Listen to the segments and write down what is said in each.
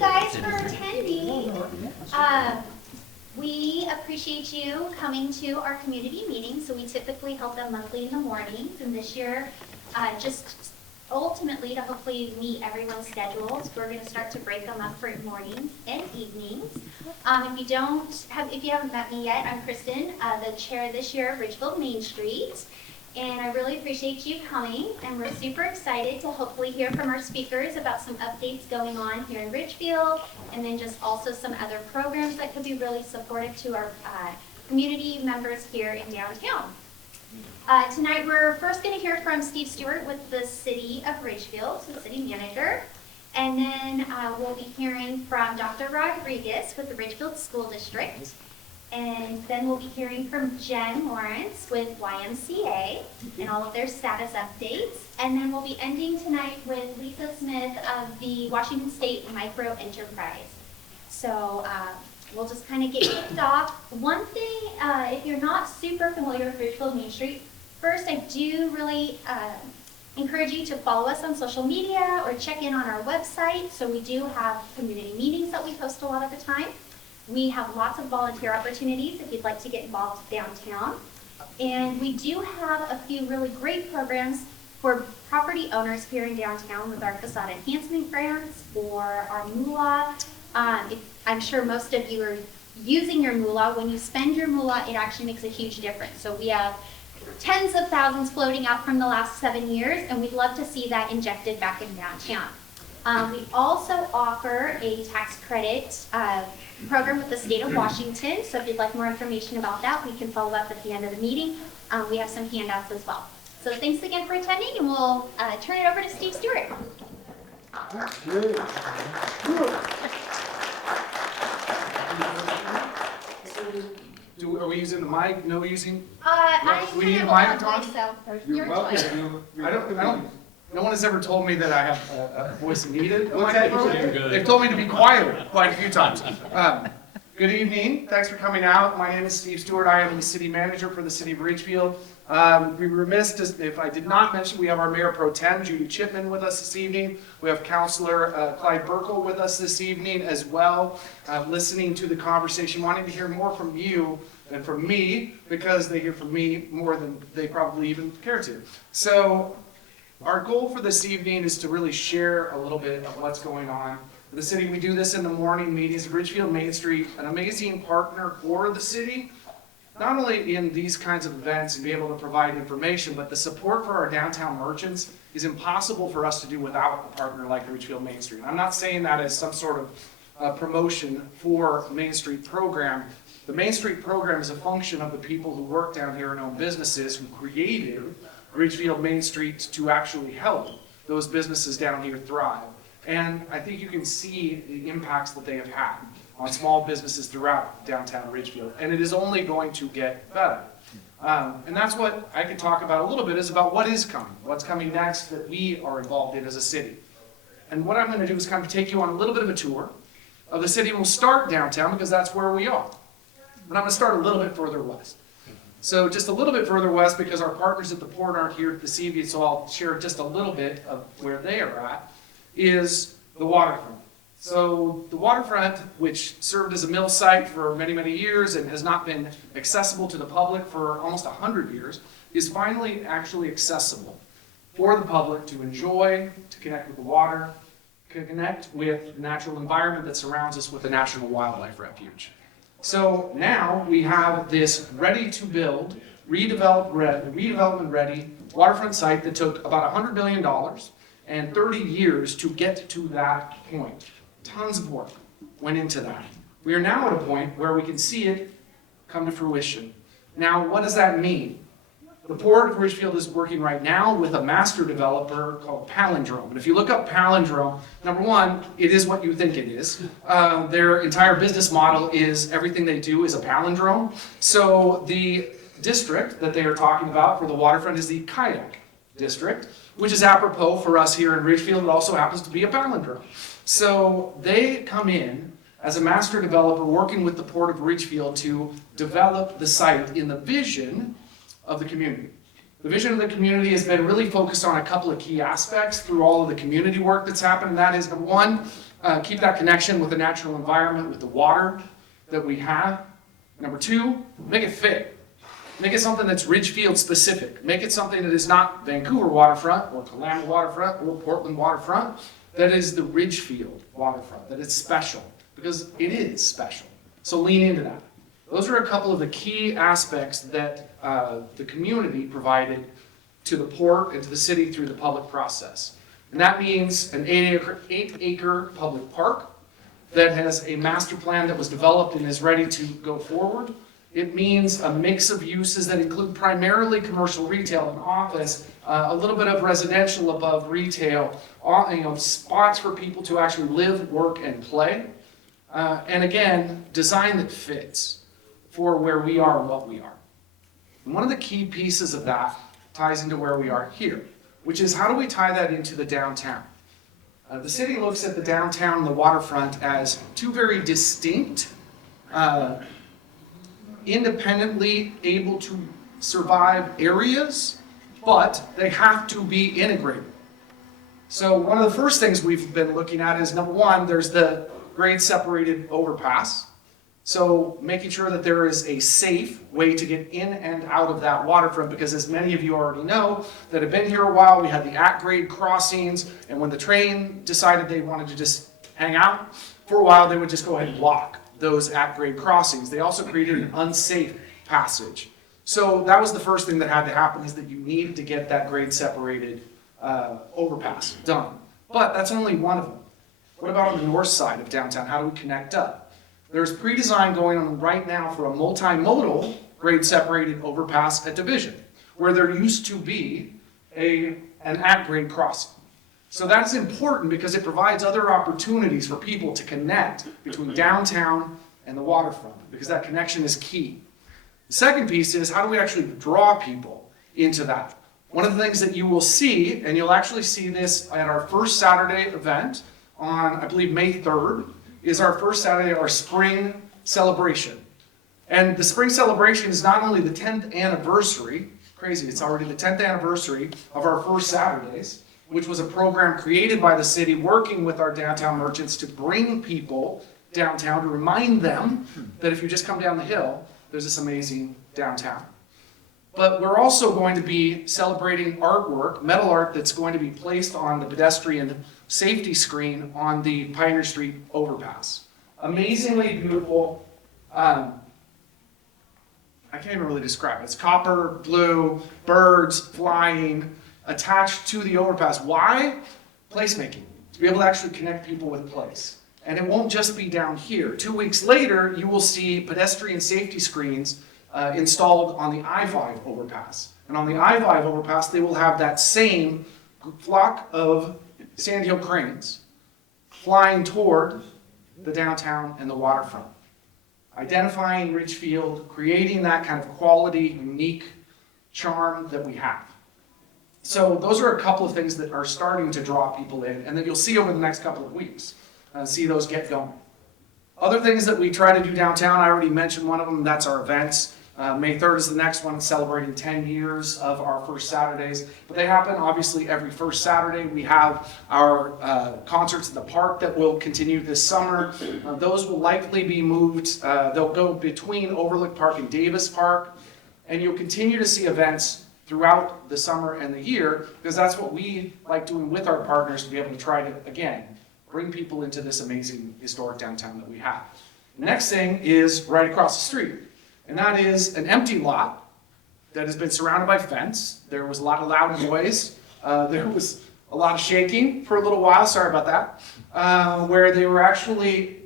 guys for attending. We appreciate you coming to our community meetings. So we typically hold them monthly in the mornings, and this year, just ultimately to hopefully meet everyone's schedules, we're going to start to break them up for mornings and evenings. If you haven't met me yet, I'm Kristen, the chair this year of Ridgefield Main Street. And I really appreciate you coming, and we're super excited to hopefully hear from our speakers about some updates going on here in Ridgefield, and then just also some other programs that could be really supportive to our community members here in downtown. Tonight we're first going to hear from Steve Stewart with the City of Ridgefield, so the city manager, and then we'll be hearing from Dr. Rodriguez with the Ridgefield School District. And then we'll be hearing from Jen Lawrence with YMCA and all of their status updates. And then we'll be ending tonight with Lisa Smith of the Washington State Micro Enterprise. So we'll just kind of get kicked off. One thing, if you're not super familiar with Ridgefield Main Street, first I do really encourage you to follow us on social media or check in on our website. So we do have community meetings that we post a lot of the time. We have lots of volunteer opportunities if you'd like to get involved downtown. And we do have a few really great programs for property owners here in downtown with our facade enhancement grants or our moolah. I'm sure most of you are using your moolah. When you spend your moolah, it actually makes a huge difference. So we have tens of thousands floating out from the last 7 years, and we'd love to see that injected back in downtown. We also offer a tax credit program with the state of Washington. So if you'd like more information about that, we can follow up at the end of the meeting. We have some handouts as well. So thanks again for attending, and we'll turn it over to Steve Stewart. Are we using the mic? No using? We need a mic on? So You're welcome. No one has ever told me that I have a voice needed. They've told me to be quiet quite a few times. Good evening. Thanks for coming out. My name is Steve Stewart. I am the city manager for the city of Ridgefield. We'd be remiss if I did not mention we have our Mayor Pro Tem, Judy Chipman, with us this evening. We have Councilor Clyde Burkle with us this evening as well, listening to the conversation, wanting to hear more from you than from me, because they hear from me more than they probably even care to. So our goal for this evening is to really share a little bit of what's going on for the city. We do this in the morning meetings. Ridgefield Main Street, an amazing partner for the city, not only in these kinds of events and be able to provide information, but the support for our downtown merchants is impossible for us to do without a partner like Ridgefield Main Street. I'm not saying that as some sort of promotion for Main Street program. The Main Street program is a function of the people who work down here and own businesses who created Ridgefield Main Street to actually help those businesses down here thrive. And I think you can see the impacts that they have had on small businesses throughout downtown Ridgefield. And it is only going to get better. And that's what I can talk about a little bit, is about what is coming, what's coming next that we are involved in as a city. And what I'm going to do is kind of take you on a little bit of a tour of the city. We'll start downtown because that's where we are. But I'm going to start a little bit further west. So just a little bit further west, because our partners at the port aren't here this evening, so I'll share just a little bit of where they are at, is the waterfront. So the waterfront, which served as a mill site for many, many years and has not been accessible to the public for almost 100 years, is finally actually accessible for the public to enjoy, to connect with the water, to connect with the natural environment that surrounds us with the National Wildlife Refuge. So now we have this ready-to-build, redevelopment-ready waterfront site that took about $100 million and 30 years to get to that point. Tons of work went into that. We are now at a point where we can see it come to fruition. Now, what does that mean? The Port of Ridgefield is working right now with a master developer called Palindrome. And if you look up Palindrome, number one, it is what you think it is. Their entire business model is everything they do is a palindrome. So the district that they are talking about for the waterfront is the kayak district, which is apropos for us here in Ridgefield. It also happens to be a palindrome. So they come in as a master developer working with the Port of Ridgefield to develop the site in the vision of the community. The vision of the community has been really focused on a couple of key aspects through all of the community work that's happened, and that is, number one, keep that connection with the natural environment, with the water that we have. Number two, make it fit. Make it something that's Ridgefield specific. Make it something that is not Vancouver waterfront or Kalama waterfront or Portland waterfront. That is the Ridgefield waterfront, that it's special, because it is special. So lean into that. Those are a couple of the key aspects that the community provided to the port and to the city through the public process. And that means an 8-acre public park that has a master plan that was developed and is ready to go forward. It means a mix of uses that include primarily commercial retail and office, a little bit of residential above retail, spots for people to actually live, work, and play. And again, design that fits for where we are and what we are. And one of the key pieces of that ties into where we are here, which is how do we tie that into the downtown? The city looks at the downtown and the waterfront as two very distinct, independently able to survive areas, but they have to be integrated. So one of the first things we've been looking at is, number one, there's the grade separated overpass. So making sure that there is a safe way to get in and out of that waterfront, because as many of you already know that have been here a while, we had the at-grade crossings, and when the train decided they wanted to just hang out for a while, they would just go ahead and block those at-grade crossings. They also created an unsafe passage. So that was the first thing that had to happen, is that you needed to get that grade separated overpass done. But that's only one of them. What about on the north side of downtown? How do we connect up? There's pre-design going on right now for a multimodal grade separated overpass at Division, where there used to be an at-grade crossing. So that's important because it provides other opportunities for people to connect between downtown and the waterfront, because that connection is key. The second piece is, how do we actually draw people into that? One of the things that you will see, and you'll actually see this at our first Saturday event on, I believe, May 3rd, is our first Saturday, our spring celebration. And the spring celebration is not only the 10th anniversary, crazy, it's already the 10th anniversary of our first Saturdays, which was a program created by the city working with our downtown merchants to bring people downtown, to remind them that if you just come down the hill, there's this amazing downtown. But we're also going to be celebrating artwork, metal art, that's going to be placed on the pedestrian safety screen on the Pioneer Street overpass. Amazingly beautiful. I can't even really describe it. It's copper, blue, birds flying, attached to the overpass. Why? Placemaking. To be able to actually connect people with place. And it won't just be down here. 2 weeks later, you will see pedestrian safety screens installed on the I-5 overpass. And on the I-5 overpass, they will have that same flock of sandhill cranes flying toward the downtown and the waterfront. Identifying Ridgefield, creating that kind of quality, unique charm that we have. So those are a couple of things that are starting to draw people in, and that you'll see over the next couple of weeks, see those get going. Other things that we try to do downtown, I already mentioned one of them, that's our events. May 3rd is the next one, celebrating 10 years of our first Saturdays. But they happen obviously every first Saturday. We have our concerts at the park that will continue this summer. Those will likely be moved, they'll go between Overlook Park and Davis Park. And you'll continue to see events throughout the summer and the year, because that's what we like doing with our partners, to be able to try to, again, bring people into this amazing historic downtown that we have. The next thing is right across the street. And that is an empty lot that has been surrounded by fence. There was a lot of loud noise. There was a lot of shaking for a little while, sorry about that, where they were actually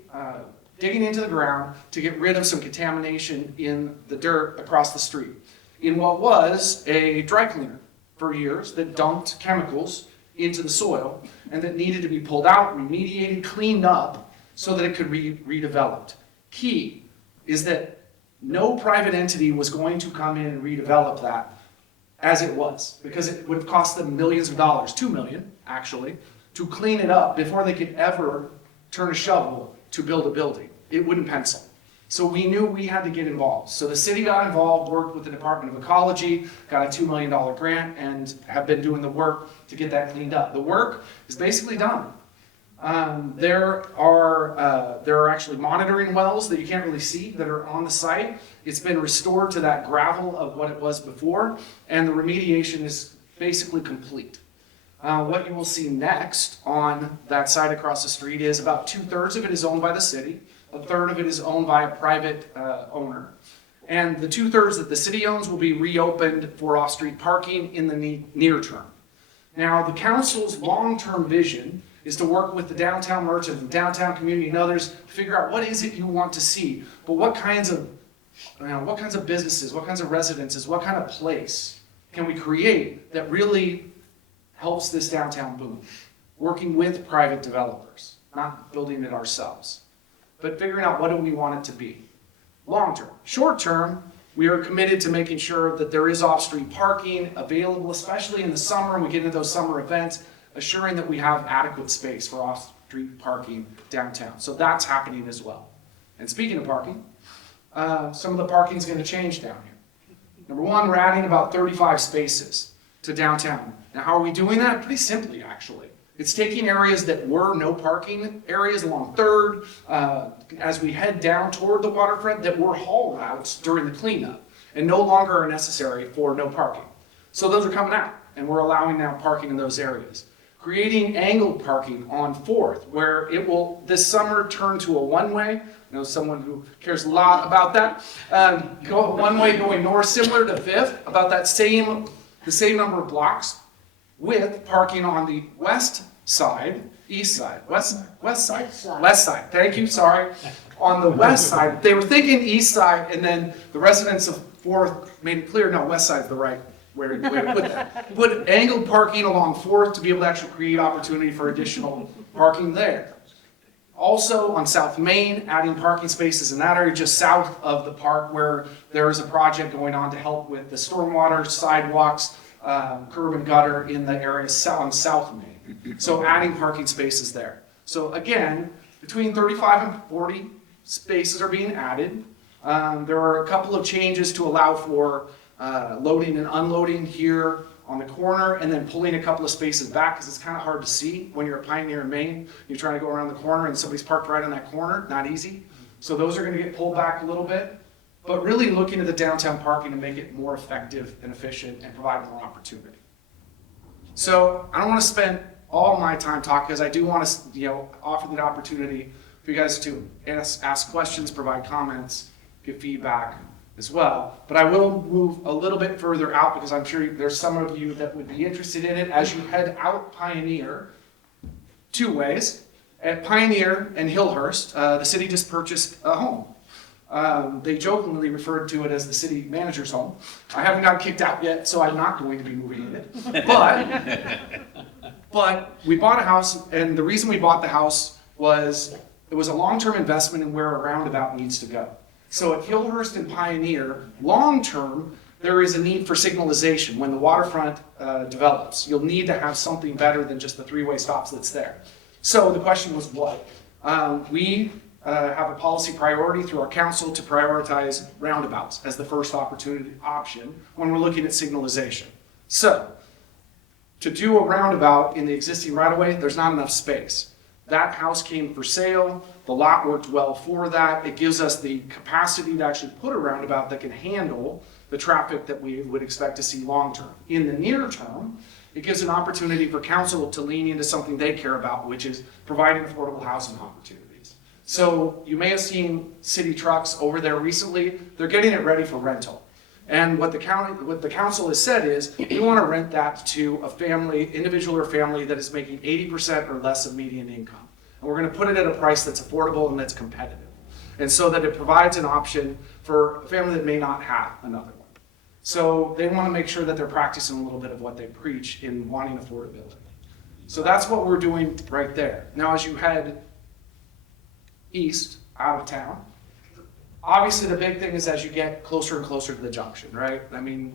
digging into the ground to get rid of some contamination in the dirt across the street, in what was a dry cleaner for years that dumped chemicals into the soil and that needed to be pulled out, remediated, cleaned up so that it could be redeveloped. Key is that no private entity was going to come in and redevelop that as it was, because it would have cost them millions of dollars, $2 million actually, to clean it up before they could ever turn a shovel to build a building. It wouldn't pencil. So we knew we had to get involved. So the city got involved, worked with the Department of Ecology, got a $2 million grant, and have been doing the work to get that cleaned up. The work is basically done. There are actually monitoring wells that you can't really see that are on the site. It's been restored to that gravel of what it was before, and the remediation is basically complete. What you will see next on that site across the street is about 2/3 of it is owned by the city, 1/3 of it is owned by a private owner. And the 2/3 that the city owns will be reopened for off-street parking in the near term. Now, the council's long-term vision is to work with the downtown merchants, the downtown community and others, to figure out what is it you want to see, but what kinds of businesses, what kinds of residences, what kind of place can we create that really helps this downtown boom? Working with private developers, not building it ourselves, but figuring out what do we want it to be. Long term. Short term, we are committed to making sure that there is off-street parking available, especially in the summer, when we get into those summer events, assuring that we have adequate space for off-street parking downtown. So that's happening as well. And speaking of parking, some of the parking is going to change down here. Number one, we're adding about 35 spaces to downtown. Now, how are we doing that? Pretty simply, actually. It's taking areas that were no parking areas along 3rd, as we head down toward the waterfront, that were haul routes during the cleanup and no longer are necessary for no parking. So those are coming out, and we're allowing now parking in those areas. Creating angled parking on 4th, where it will this summer turn to a one-way. I know someone who cares a lot about that. Go one-way going north, similar to 5th, about the same number of blocks, with parking on the west side, west side, thank you, sorry. On the west side, they were thinking east side, and then the residents of 4th made it clear, no, west side's the right way to put that. Put angled parking along 4th to be able to actually create opportunity for additional parking there. Also on South Main, adding parking spaces in that area just south of the park, where there is a project going on to help with the stormwater, sidewalks, curb and gutter in the area on South Main. So adding parking spaces there. So again, between 35 and 40 spaces are being added. There are a couple of changes to allow for loading and unloading here on the corner, and then pulling a couple of spaces back, because it's kind of hard to see when you're a Pioneer in Maine. You're trying to go around the corner and somebody's parked right on that corner, not easy. So those are going to get pulled back a little bit. But really looking at the downtown parking to make it more effective and efficient and provide more opportunity. So I don't want to spend all my time talking, because I do want to offer the opportunity for you guys to ask questions, provide comments, give feedback as well. But I will move a little bit further out, because I'm sure there's some of you that would be interested in it as you head out Pioneer 2 ways. At Pioneer and Hillhurst, the city just purchased a home. They jokingly referred to it as the city manager's home. I haven't got kicked out yet, so I'm not going to be moving in it. But we bought a house, and the reason we bought the house was it was a long-term investment in where a roundabout needs to go. So at Hillhurst and Pioneer, long-term, there is a need for signalization when the waterfront develops. You'll need to have something better than just the 3-way stops that's there. So the question was what? We have a policy priority through our council to prioritize roundabouts as the first option when we're looking at signalization. So, to do a roundabout in the existing right-of-way, there's not enough space. That house came for sale, the lot worked well for that. It gives us the capacity to actually put a roundabout that can handle the traffic that we would expect to see long-term. In the near term, it gives an opportunity for council to lean into something they care about, which is providing affordable housing opportunities. So you may have seen city trucks over there recently. They're getting it ready for rental. And what the council has said is, we want to rent that to a family, individual or family that is making 80% or less of median income. And we're going to put it at a price that's affordable and that's competitive. And so that it provides an option for a family that may not have another one. So they want to make sure that they're practicing a little bit of what they preach in wanting affordability. So that's what we're doing right there. Now, as you head east, out of town, obviously the big thing is as you get closer and closer to the junction, right? I mean,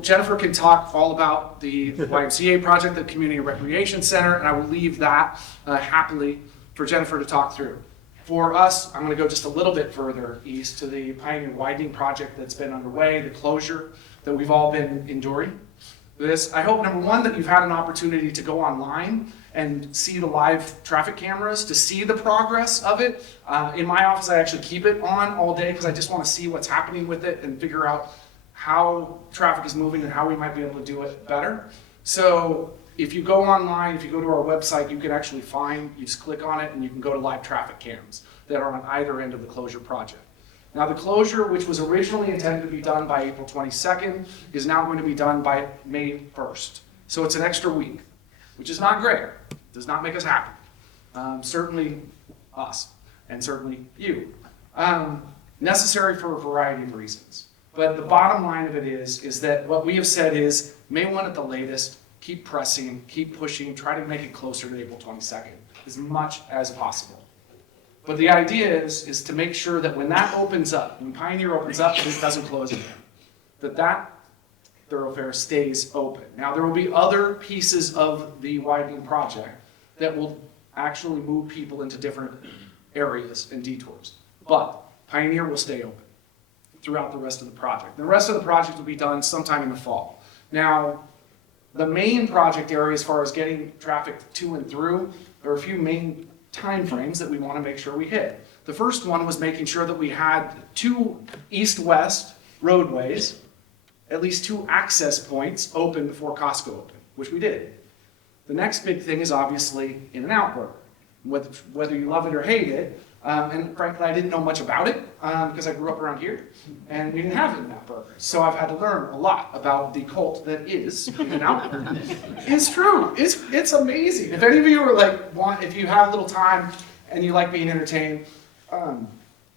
Jennifer can talk all about the YMCA project, the Community Recreation Center, and I will leave that happily for Jennifer to talk through. For us, I'm going to go just a little bit further east to the Pioneer Widening project that's been underway, the closure that we've all been enduring. this. I hope, number one, that you've had an opportunity to go online and see the live traffic cameras to see the progress of it. In my office, I actually keep it on all day because I just want to see what's happening with it and figure out how traffic is moving and how we might be able to do it better. So if you go online, if you go to our website, you can actually find, you just click on it and you can go to live traffic cams that are on either end of the closure project. Now the closure, which was originally intended to be done by April 22nd, is now going to be done by May 1st. So it's an extra week, which is not great. Does not make us happy. Certainly us, and certainly you. Necessary for a variety of reasons. But the bottom line of it is that what we have said is, May 1 at the latest, keep pressing, keep pushing, try to make it closer to April 22nd, as much as possible. But the idea is to make sure that when that opens up, when Pioneer opens up and it doesn't close again, that thoroughfare stays open. Now there will be other pieces of the widening project that will actually move people into different areas and detours. But Pioneer will stay open throughout the rest of the project. The rest of the project will be done sometime in the fall. Now, the main project area as far as getting traffic to and through, there are a few main time frames that we want to make sure we hit. The first one was making sure that we had 2 east-west roadways, at least 2 access points open before Costco opened, which we did. The next big thing is obviously In-N-Out Burger. Whether you love it or hate it, and frankly I didn't know much about it because I grew up around here and we didn't have In-N-Out Burger. So I've had to learn a lot about the cult that is In-N-Out Burger. It's true, it's amazing. If any of you are if you have a little time and you like being entertained, the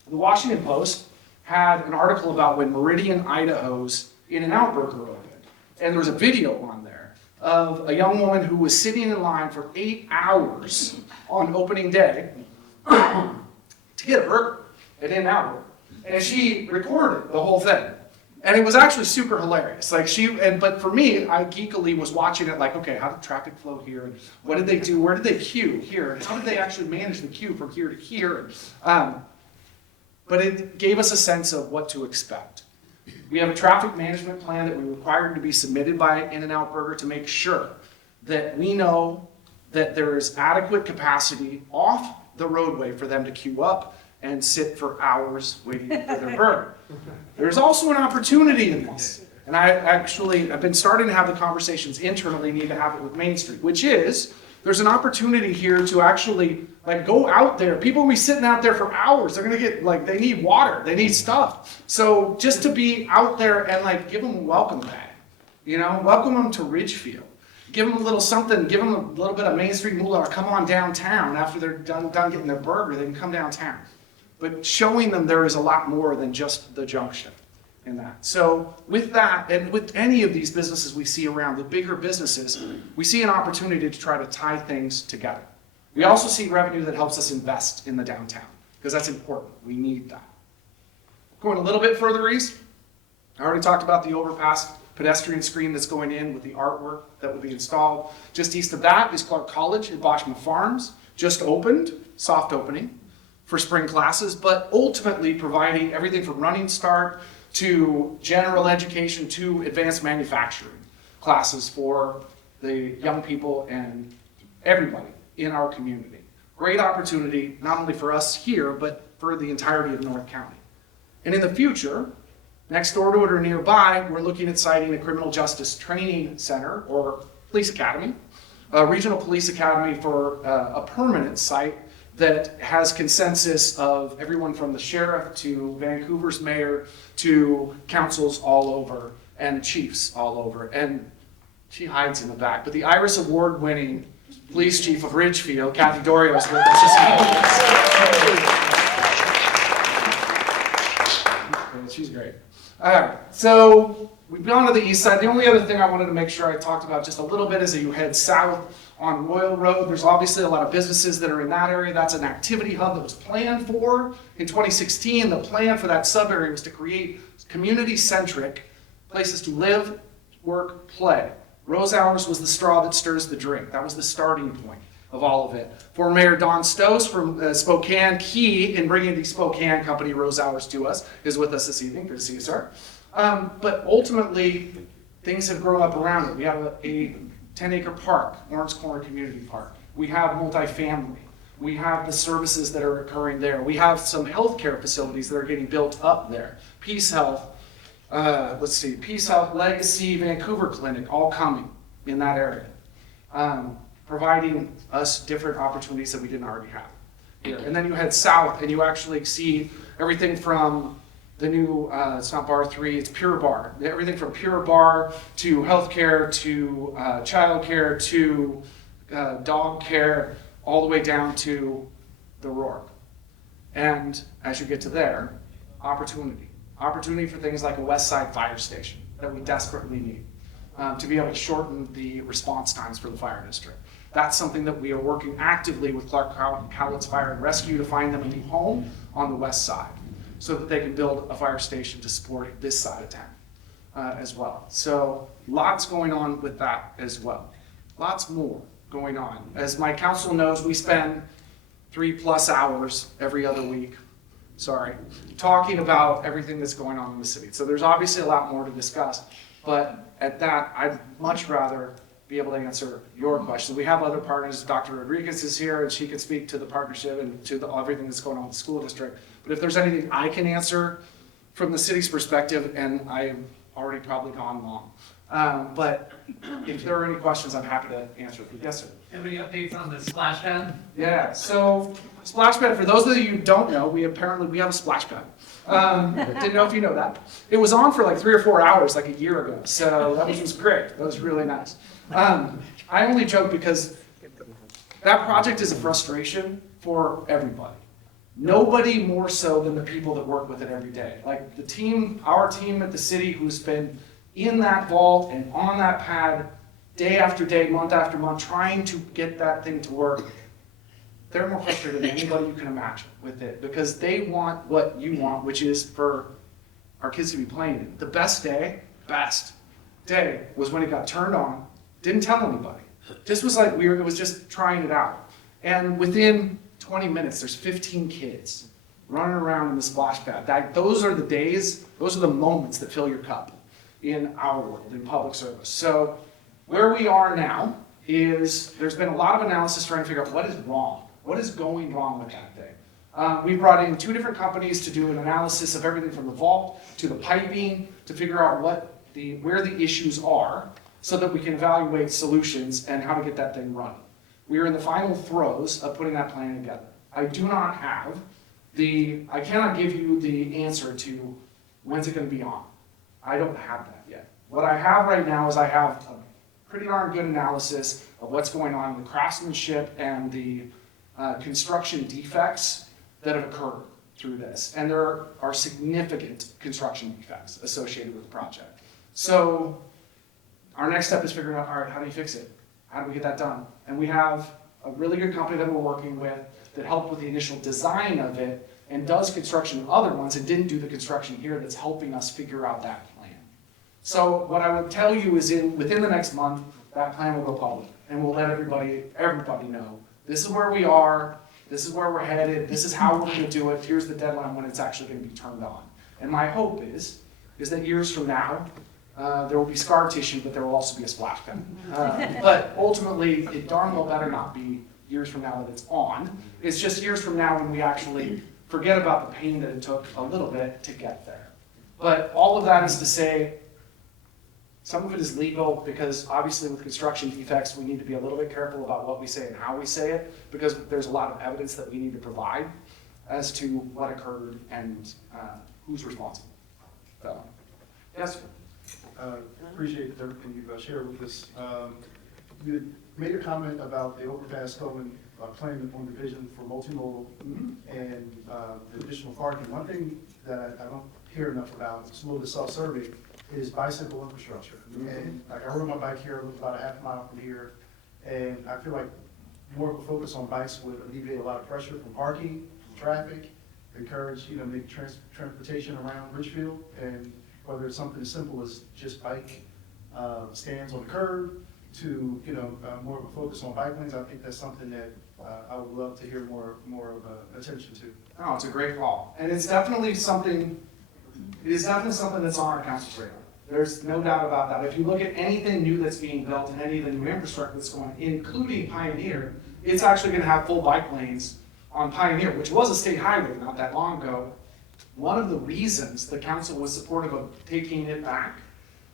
Washington Post had an article about when Meridian, Idaho's In-N-Out Burger opened. And there was a video on there of a young woman who was sitting in line for 8 hours on opening day to get a burger at In-N-Out Burger. And she recorded the whole thing. And it was actually super hilarious. But for me, I geekily was watching it okay, how did traffic flow here? And what did they do? Where did they queue here? And how did they actually manage the queue from here to here? But it gave us a sense of what to expect. We have a traffic management plan that we required to be submitted by In-N-Out Burger to make sure that we know that there is adequate capacity off the roadway for them to queue up and sit for hours waiting for their burger. There's also an opportunity in this. And I've been starting to have the conversations internally, need to have it with Main Street, which is, there's an opportunity here to actually go out there. People will be sitting out there for hours. They're gonna get they need water, they need stuff. So just to be out there and give them a welcome bag, welcome them to Ridgefield. Give them a little something, give them a little bit of Main Street moolah, or come on downtown after they're done getting their burger, they can come downtown. But showing them there is a lot more than just the junction in that. So with that, and with any of these businesses we see around, the bigger businesses, we see an opportunity to try to tie things together. We also see revenue that helps us invest in the downtown, because that's important. We need that. Going a little bit further east, I already talked about the overpass pedestrian screen that's going in with the artwork that will be installed. Just east of that is Clark College at Boschma Farms, just opened, soft opening for spring classes, but ultimately providing everything from Running Start to general education to advanced manufacturing classes for the young people and everybody in our community. Great opportunity, not only for us here, but for the entirety of North County. And in the future, next door to it or nearby, we're looking at siting a criminal justice training center or police academy, a regional police academy for a permanent site that has consensus of everyone from the sheriff to Vancouver's mayor to councils all over and chiefs all over. And she hides in the back, but the Iris Award-winning police chief of Ridgefield, Kathy Dorio, is with us. She's great. All right, so we've gone to the east side. The only other thing I wanted to make sure I talked about just a little bit is that you head south on Royal Road. There's obviously a lot of businesses that are in that area. That's an activity hub that was planned for in 2016. The plan for that sub-area was to create community-centric places to live, work, play. Rose Hours was the straw that stirs the drink. That was the starting point of all of it. Former Mayor Don Stoss from Spokane, key in bringing the Spokane company Rose Hours to us, is with us this evening. Good to see you, sir. But ultimately, things have grown up around it. We have a 10-acre park, Orange Corner Community Park. We have multifamily. We have the services that are occurring there. We have some healthcare facilities that are getting built up there. Peace Health, Peace Health, Legacy, Vancouver Clinic, all coming in that area, providing us different opportunities that we didn't already have here. And then you head south and you actually see everything from the new, it's not Bar 3, it's Pure Bar. Everything from Pure Bar to healthcare to childcare to dog care, all the way down to the Rourke. And as you get to there, opportunity. Opportunity for things like a West Side fire station that we desperately need to be able to shorten the response times for the fire district. That's something that we are working actively with Clark Cowlitz Fire and Rescue to find them a new home on the west side so that they can build a fire station to support this side of town as well. So lots going on with that as well. Lots more going on. As my council knows, we spend 3+ hours every other week, talking about everything that's going on in the city. So there's obviously a lot more to discuss, but at that, I'd much rather be able to answer your questions. We have other partners. Dr. Rodriguez is here, and she can speak to the partnership and to everything that's going on with the school district. But if there's anything I can answer from the city's perspective, and I have already probably gone long, but if there are any questions, I'm happy to answer them. Yes, sir. Have any updates on the splash pad? Yeah, so splash pad, for those of you who don't know, we have a splash pad. Didn't know if you know that. It was on for like 3 or 4 hours like a year ago, so that was great. That was really nice. I only joke because that project is a frustration for everybody. Nobody more so than the people that work with it every day. Like the team, our team at the city who's been in that vault and on that pad day after day, month after month, trying to get that thing to work, they're more frustrated than anybody you can imagine with it because they want what you want, which is for our kids to be playing in. The best day was when it got turned on, didn't tell anybody. This was like weird, it was just trying it out. And within 20 minutes, there's 15 kids running around in the splash pad. Those are the days, those are the moments that fill your cup in our world, in public service. So where we are now is there's been a lot of analysis trying to figure out what is wrong. What is going wrong with that thing? We brought in 2 different companies to do an analysis of everything from the vault to the piping to figure out where the issues are so that we can evaluate solutions and how to get that thing running. We are in the final throes of putting that plan together. I cannot give you the answer to when's it going to be on. I don't have that yet. What I have right now is I have a pretty darn good analysis of what's going on in the craftsmanship and the construction defects that have occurred through this. And there are significant construction defects associated with the project. So our next step is figuring out, all right, how do you fix it? How do we get that done? And we have a really good company that we're working with that helped with the initial design of it and does construction of other ones and didn't do the construction here that's helping us figure out that plan. So what I would tell you is within the next month, that plan will go public and we'll let everybody know, this is where we are, this is where we're headed, this is how we're gonna do it, here's the deadline when it's actually gonna be turned on. And my hope is that years from now, there will be scar tissue, but there will also be a splash pad. But ultimately, it darn well better not be years from now that it's on. It's just years from now when we actually forget about the pain that it took a little bit to get there. But all of that is to say, some of it is legal because obviously with construction defects, we need to be a little bit careful about what we say and how we say it because there's a lot of evidence that we need to provide as to what occurred and who's responsible. So, yes, sir. Appreciate everything you've shared with us. You had made a comment about the overpass going plan on the vision for multimodal and the additional parking. One thing that I don't hear enough about, it's a little bit self-serving, is bicycle infrastructure. And like I rode my bike here, I live about a half mile from here, and I feel like more of a focus on bikes would alleviate a lot of pressure from parking, from traffic, encourage, maybe transportation around Ridgefield, and whether it's something as simple as just bike stands on the curb to, more of a focus on bike lanes. I think that's something that I would love to hear more of attention to. Oh, it's a great call. And it's definitely something that's on our council's radar. There's no doubt about that. If you look at anything new that's being built and any of the new infrastructure that's going, including Pioneer, it's actually gonna have full bike lanes on Pioneer, which was a state highway not that long ago. One of the reasons the council was supportive of taking it back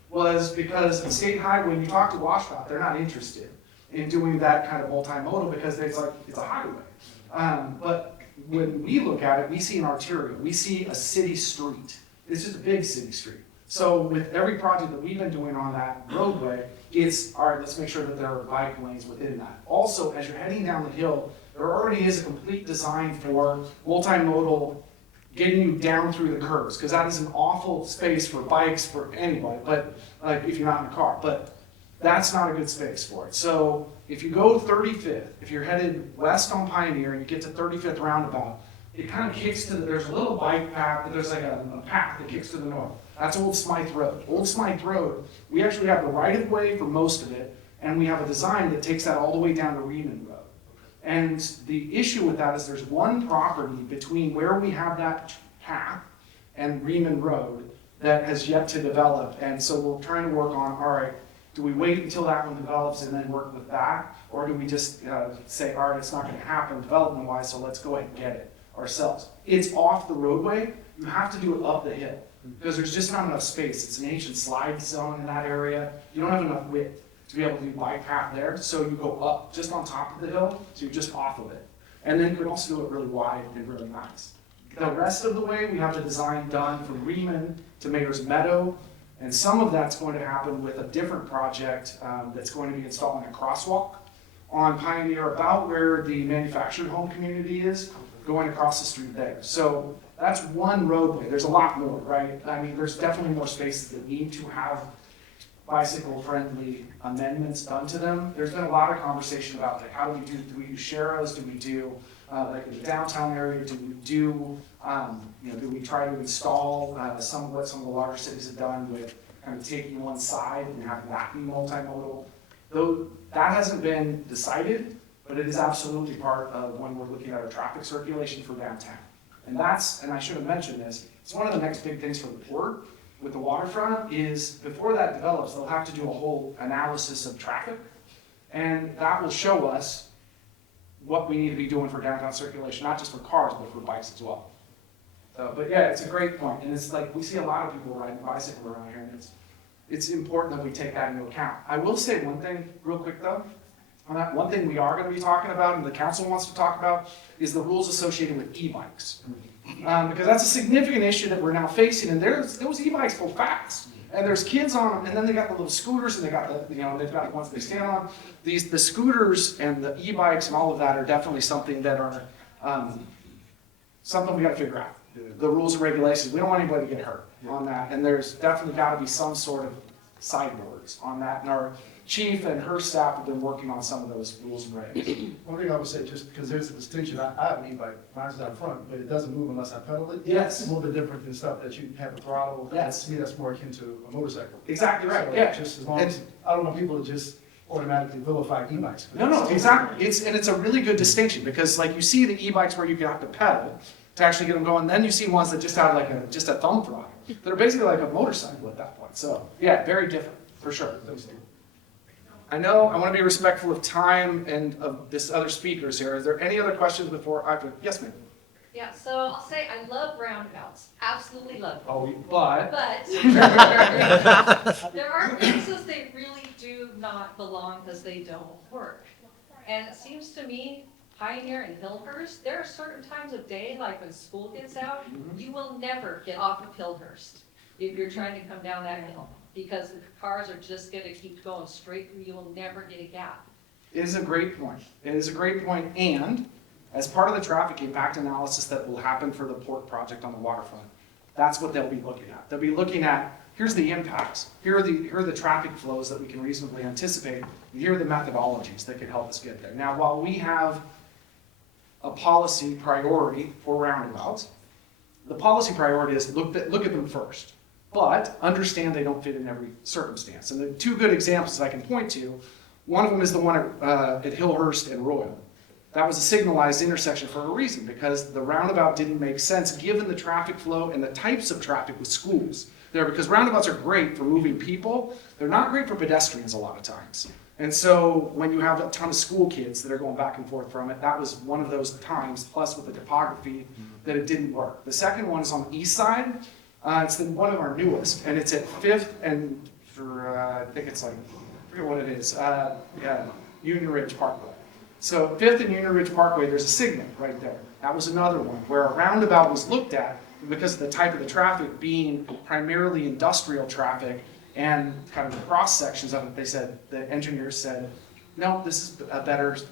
was because a state highway, when you talk to WashDOT, they're not interested in doing that kind of multimodal because it's like, it's a highway. But when we look at it, we see an arterial, we see a city street. It's just a big city street. So with every project that we've been doing on that roadway, it's, all right, let's make sure that there are bike lanes within that. Also, as you're heading down the hill, there already is a complete design for multimodal getting you down through the curves, because that is an awful space for bikes, for anybody, but like if you're not in a car, but that's not a good space for it. So if you go 35th, if you're headed west on Pioneer and you get to 35th roundabout, it kind of kicks to there's a little bike path, there's like a path that kicks to the north. That's Old Smythe Road. Old Smythe Road, we actually have the right of way for most of it, and we have a design that takes that all the way down to Reman Road. And the issue with that is there's one property between where we have that path and Reman Road that has yet to develop. And so we're trying to work on, all right, do we wait until that one develops and then work with that? Or do we just say, all right, it's not gonna happen development-wise, so let's go ahead and get it ourselves. It's off the roadway, you have to do it up the hill because there's just not enough space. It's an ancient slide zone in that area. You don't have enough width to be able to do bike path there, so you go up just on top of the hill, so you're just off of it. And then you can also do it really wide and really nice. The rest of the way, we have the design done from Reman to Mayor's Meadow, and some of that's going to happen with a different project that's going to be installing a crosswalk on Pioneer about where the manufactured home community is, going across the street there. So that's one roadway. There's a lot more, right? I mean, there's definitely more spaces that need to have bicycle-friendly amendments done to them. There's been a lot of conversation about like, how do we do sharrows? Do we do like in the downtown area? Do we do, do we try to install some of what some of the larger cities have done with kind of taking one side and having that be multimodal? Though that hasn't been decided, but it is absolutely part of when we're looking at our traffic circulation for downtown. And that's, and I should have mentioned this, it's one of the next big things for the port with the waterfront is before that develops, they'll have to do a whole analysis of traffic. And that will show us what we need to be doing for downtown circulation, not just for cars, but for bikes as well. So, but yeah, it's a great point. And it's like, we see a lot of people riding bicycle around here, and it's important that we take that into account. I will say one thing real quick though. On that, one thing we are going to be talking about and the council wants to talk about is the rules associated with e-bikes. Because that's a significant issue that we're now facing, and those e-bikes go fast. And there's kids on them, and then they got the little scooters, and they got the, they've got the ones they stand on. The scooters and the e-bikes and all of that are definitely something that are, something we gotta figure out. The rules and regulations, we don't want anybody to get hurt on that, and there's definitely gotta be some sort of sideboards on that, and our chief and her staff have been working on some of those rules and regs. One thing I would say, just because there's a distinction, I have an e-bike, mine's out front, but it doesn't move unless I pedal it. Yes. It's a little bit different than stuff that you have a throttle. Yes. To me, that's more akin to a motorcycle. Exactly right, So yeah. just as long as, I don't want people to just automatically vilify e-bikes. No, exactly. It's a really good distinction because like you see the e-bikes where you have to pedal to actually get them going. Then you see ones that just have like just a thumb throttle. They're basically like a motorcycle at that point. So yeah, very different for sure. I know I want to be respectful of time and of this other speakers here. Is there any other questions before I? Yes, ma'am. Yeah, so I'll say I love roundabouts, absolutely love them. Oh, but But there are places they really do not belong because they don't work. And it seems to me, Pioneer and Hillhurst, there are certain times of day, like when school gets out, you will never get off of Hillhurst if you're trying to come down that hill. Because the cars are just gonna keep going straight through, you will never get a gap. it is a great point. It is a great point, and as part of the traffic impact analysis that will happen for the port project on the waterfront, that's what they'll be looking at. They'll be looking at, here's the impacts, here are the traffic flows that we can reasonably anticipate, and here are the methodologies that can help us get there. Now, while we have a policy priority for roundabouts, the policy priority is look at them first, but understand they don't fit in every circumstance. And the two good examples I can point to, one of them is the one at Hillhurst and Royal. That was a signalized intersection for a reason, because the roundabout didn't make sense given the traffic flow and the types of traffic with schools. there, because roundabouts are great for moving people. They're not great for pedestrians a lot of times. And so when you have a ton of school kids that are going back and forth from it, that was one of those times, plus with the topography, that it didn't work. The second one is on the east side. It's one of our newest, and it's at 5th and, I think it's like, I forget what it is, Union Ridge Parkway. So 5th and Union Ridge Parkway, there's a signal right there. That was another one where a roundabout was looked at because of the type of the traffic being primarily industrial traffic and kind of the cross sections of it. They said, the engineers said, no, this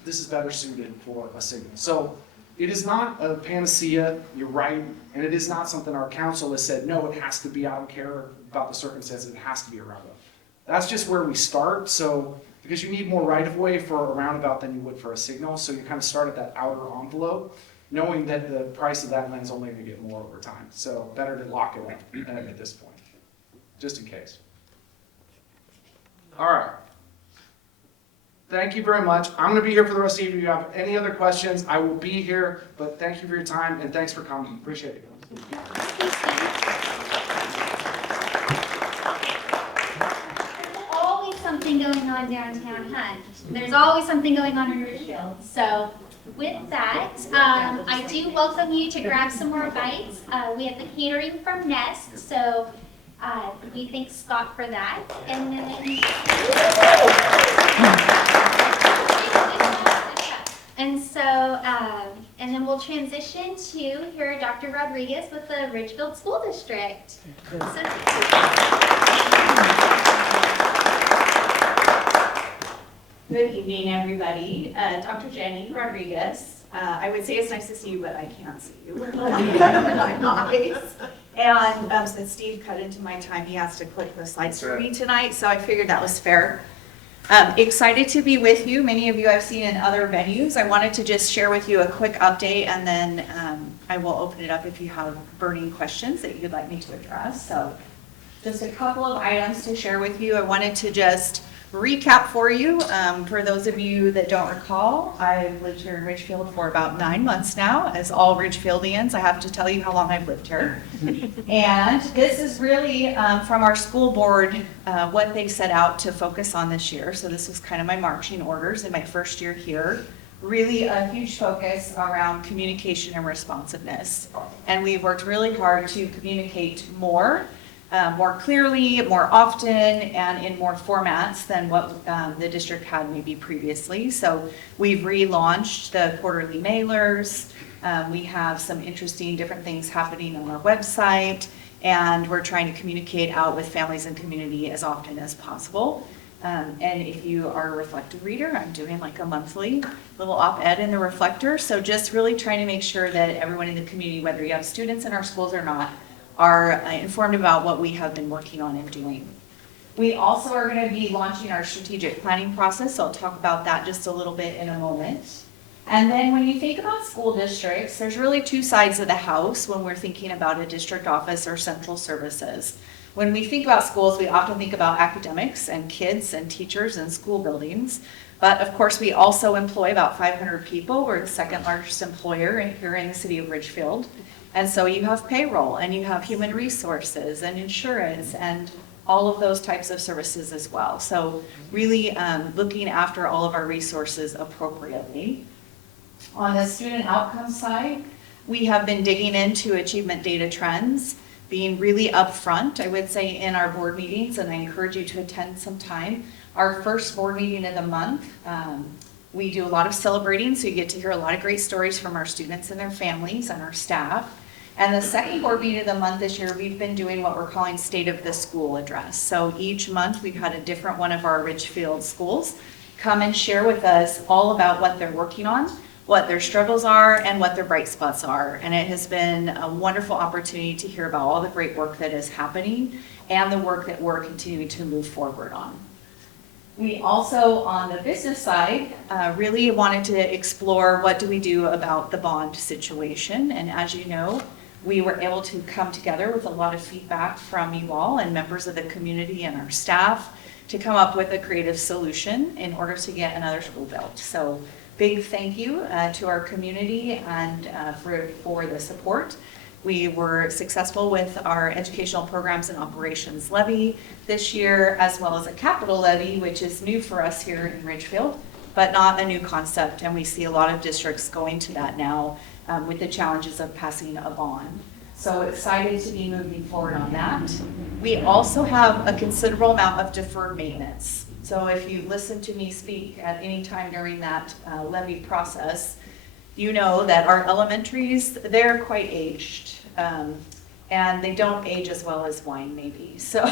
is better suited for a signal. So it is not a panacea, you're right, and it is not something our council has said, no, it has to be, I don't care about the circumstances, it has to be a roundabout. That's just where we start, so, because you need more right-of-way for a roundabout than you would for a signal, so you kind of start at that outer envelope, knowing that the price of that land's only gonna get more over time. So better to lock it up at this point, just in case. All right. Thank you very much. I'm gonna be here for the rest of you. If you have any other questions, I will be here, but thank you for your time and thanks for coming. Appreciate it. There's always something going on downtown, huh? There's always something going on in Ridgefield. So with that, I do welcome you to grab some more bites. We have the catering from Nest, so we thank Scott for that. And then, and then we'll transition to hear Dr. Rodriguez with the Ridgefield School District. Good evening, everybody. Dr. Jenny Rodriguez. I would say it's nice to see you, but I can't see you. I'm eyes. And since Steve cut into my time, he has to click the slides for me tonight, so I figured that was fair. Excited to be with you. Many of you I've seen in other venues. I wanted to just share with you a quick update, and then I will open it up if you have burning questions that you'd like me to address. So just a couple of items to share with you. I wanted to just recap for you. For those of you that don't recall, I've lived here in Ridgefield for about 9 months now. As all Ridgefieldians, I have to tell you how long I've lived here. And this is really from our school board, what they set out to focus on this year. So this was kind of my marching orders in my first year here. Really a huge focus around communication and responsiveness. And we've worked really hard to communicate more clearly, more often, and in more formats than what the district had maybe previously. So we've relaunched the quarterly mailers. We have some interesting different things happening on our website, and we're trying to communicate out with families and community as often as possible. And if you are a Reflector reader, I'm doing like a monthly little op-ed in the Reflector. So just really trying to make sure that everyone in the community, whether you have students in our schools or not, are informed about what we have been working on and doing. We also are going to be launching our strategic planning process, so I'll talk about that just a little bit in a moment. And then when you think about school districts, there's really two sides of the house when we're thinking about a district office or central services. When we think about schools, we often think about academics and kids and teachers and school buildings. But of course, we also employ about 500 people. We're the second largest employer here in the city of Ridgefield. And so you have payroll, and you have human resources and insurance and all of those types of services as well. So really looking after all of our resources appropriately. On the student outcome side, we have been digging into achievement data trends, being really upfront, I would say, in our board meetings, and I encourage you to attend sometime. Our first board meeting of the month, we do a lot of celebrating, so you get to hear a lot of great stories from our students and their families and our staff. And the second board meeting of the month this year, we've been doing what we're calling State of the School Address. So each month we've had a different one of our Ridgefield schools come and share with us all about what they're working on, what their struggles are, and what their bright spots are. And it has been a wonderful opportunity to hear about all the great work that is happening and the work that we're continuing to move forward on. We also, on the business side, really wanted to explore what do we do about the bond situation. And as you know, we were able to come together with a lot of feedback from you all and members of the community and our staff to come up with a creative solution in order to get another school built. So big thank you to our community and for the support. We were successful with our educational programs and operations levy this year, as well as a capital levy, which is new for us here in Ridgefield, but not a new concept. And we see a lot of districts going to that now with the challenges of passing a bond. So excited to be moving forward on that. We also have a considerable amount of deferred maintenance. So if you listen to me speak at any time during that levy process, you know that our elementaries, they're quite aged. And they don't age as well as wine maybe. So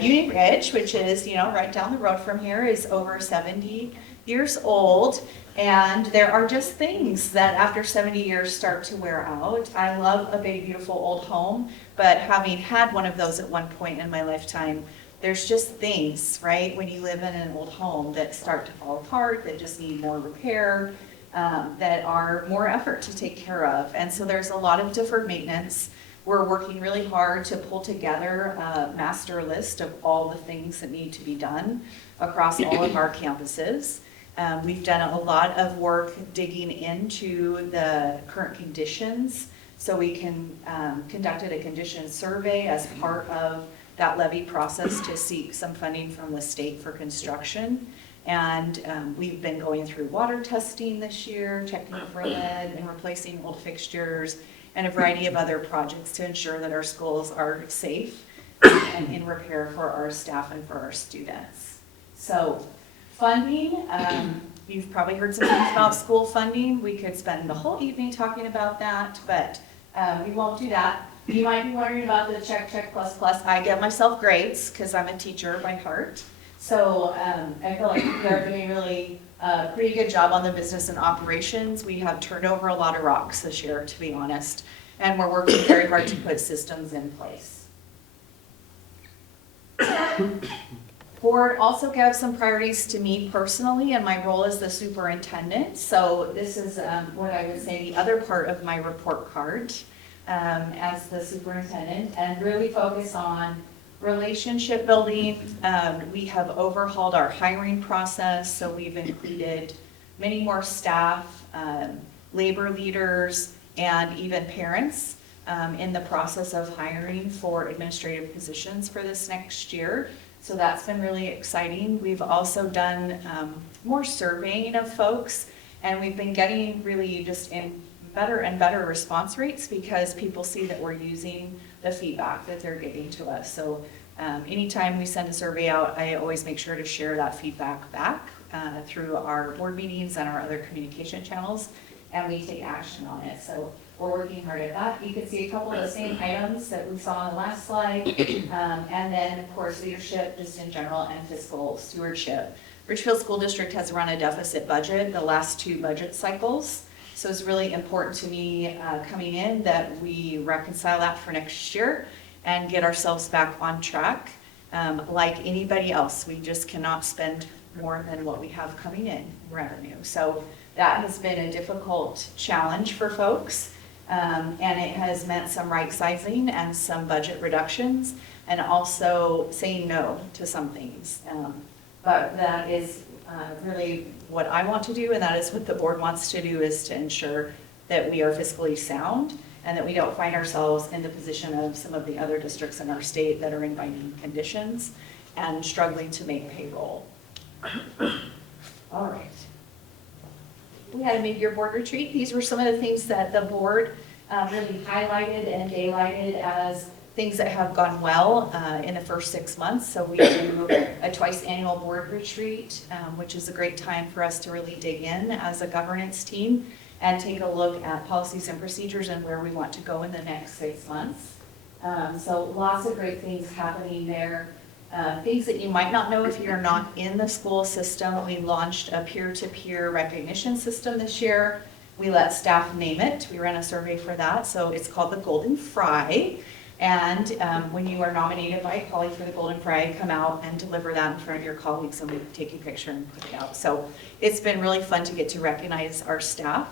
Union Ridge, which is, right down the road from here, is over 70 years old. And there are just things that after 70 years start to wear out. I love a big, beautiful old home, but having had one of those at one point in my lifetime, there's just things, right, when you live in an old home that start to fall apart, that just need more repair, that are more effort to take care of. And so there's a lot of deferred maintenance. We're working really hard to pull together a master list of all the things that need to be done across all of our campuses. We've done a lot of work digging into the current conditions, so we conducted a condition survey as part of that levy process to seek some funding from the state for construction. And we've been going through water testing this year, checking for lead and replacing old fixtures, and a variety of other projects to ensure that our schools are safe and in repair for our staff and for our students. So funding, you've probably heard some things about school funding. We could spend the whole evening talking about that, but we won't do that. You might be wondering about the check, plus, plus. I give myself grades because I'm a teacher by heart. So I feel like they're doing really pretty good job on the business and operations. We have turned over a lot of rocks this year, to be honest, and we're working very hard to put systems in place. Board also gave some priorities to me personally and my role as the superintendent. So this is what I would say the other part of my report card as the superintendent, and really focus on relationship building. We have overhauled our hiring process, so we've included many more staff, labor leaders, and even parents in the process of hiring for administrative positions for this next year. So that's been really exciting. We've also done more surveying of folks, and we've been getting really just in better and better response rates because people see that we're using the feedback that they're giving to us. So anytime we send a survey out, I always make sure to share that feedback back through our board meetings and our other communication channels, and we take action on it. So we're working hard at that. You can see a couple of the same items that we saw on the last slide, and then of course leadership just in general and fiscal stewardship. Ridgefield School District has run a deficit budget the last 2 budget cycles. So it's really important to me coming in that we reconcile that for next year and get ourselves back on track. Like anybody else, we just cannot spend more than what we have coming in revenue. So that has been a difficult challenge for folks, and it has meant some right sizing and some budget reductions, and also saying no to some things. But that is really what I want to do, and that is what the board wants to do, is to ensure that we are fiscally sound and that we don't find ourselves in the position of some of the other districts in our state that are in binding conditions and struggling to make payroll. All right. We had a mid-year board retreat. These were some of the things that the board really highlighted and daylighted as things that have gone well in the first 6 months. So we do a twice annual board retreat, which is a great time for us to really dig in as a governance team and take a look at policies and procedures and where we want to go in the next 6 months. So lots of great things happening there. Things that you might not know if you're not in the school system. We launched a peer-to-peer recognition system this year. We let staff name it. We ran a survey for that. So it's called the Golden Fry. And when you are nominated by a colleague for the Golden Fry, come out and deliver that in front of your colleagues, and we take a picture and put it out. So it's been really fun to get to recognize our staff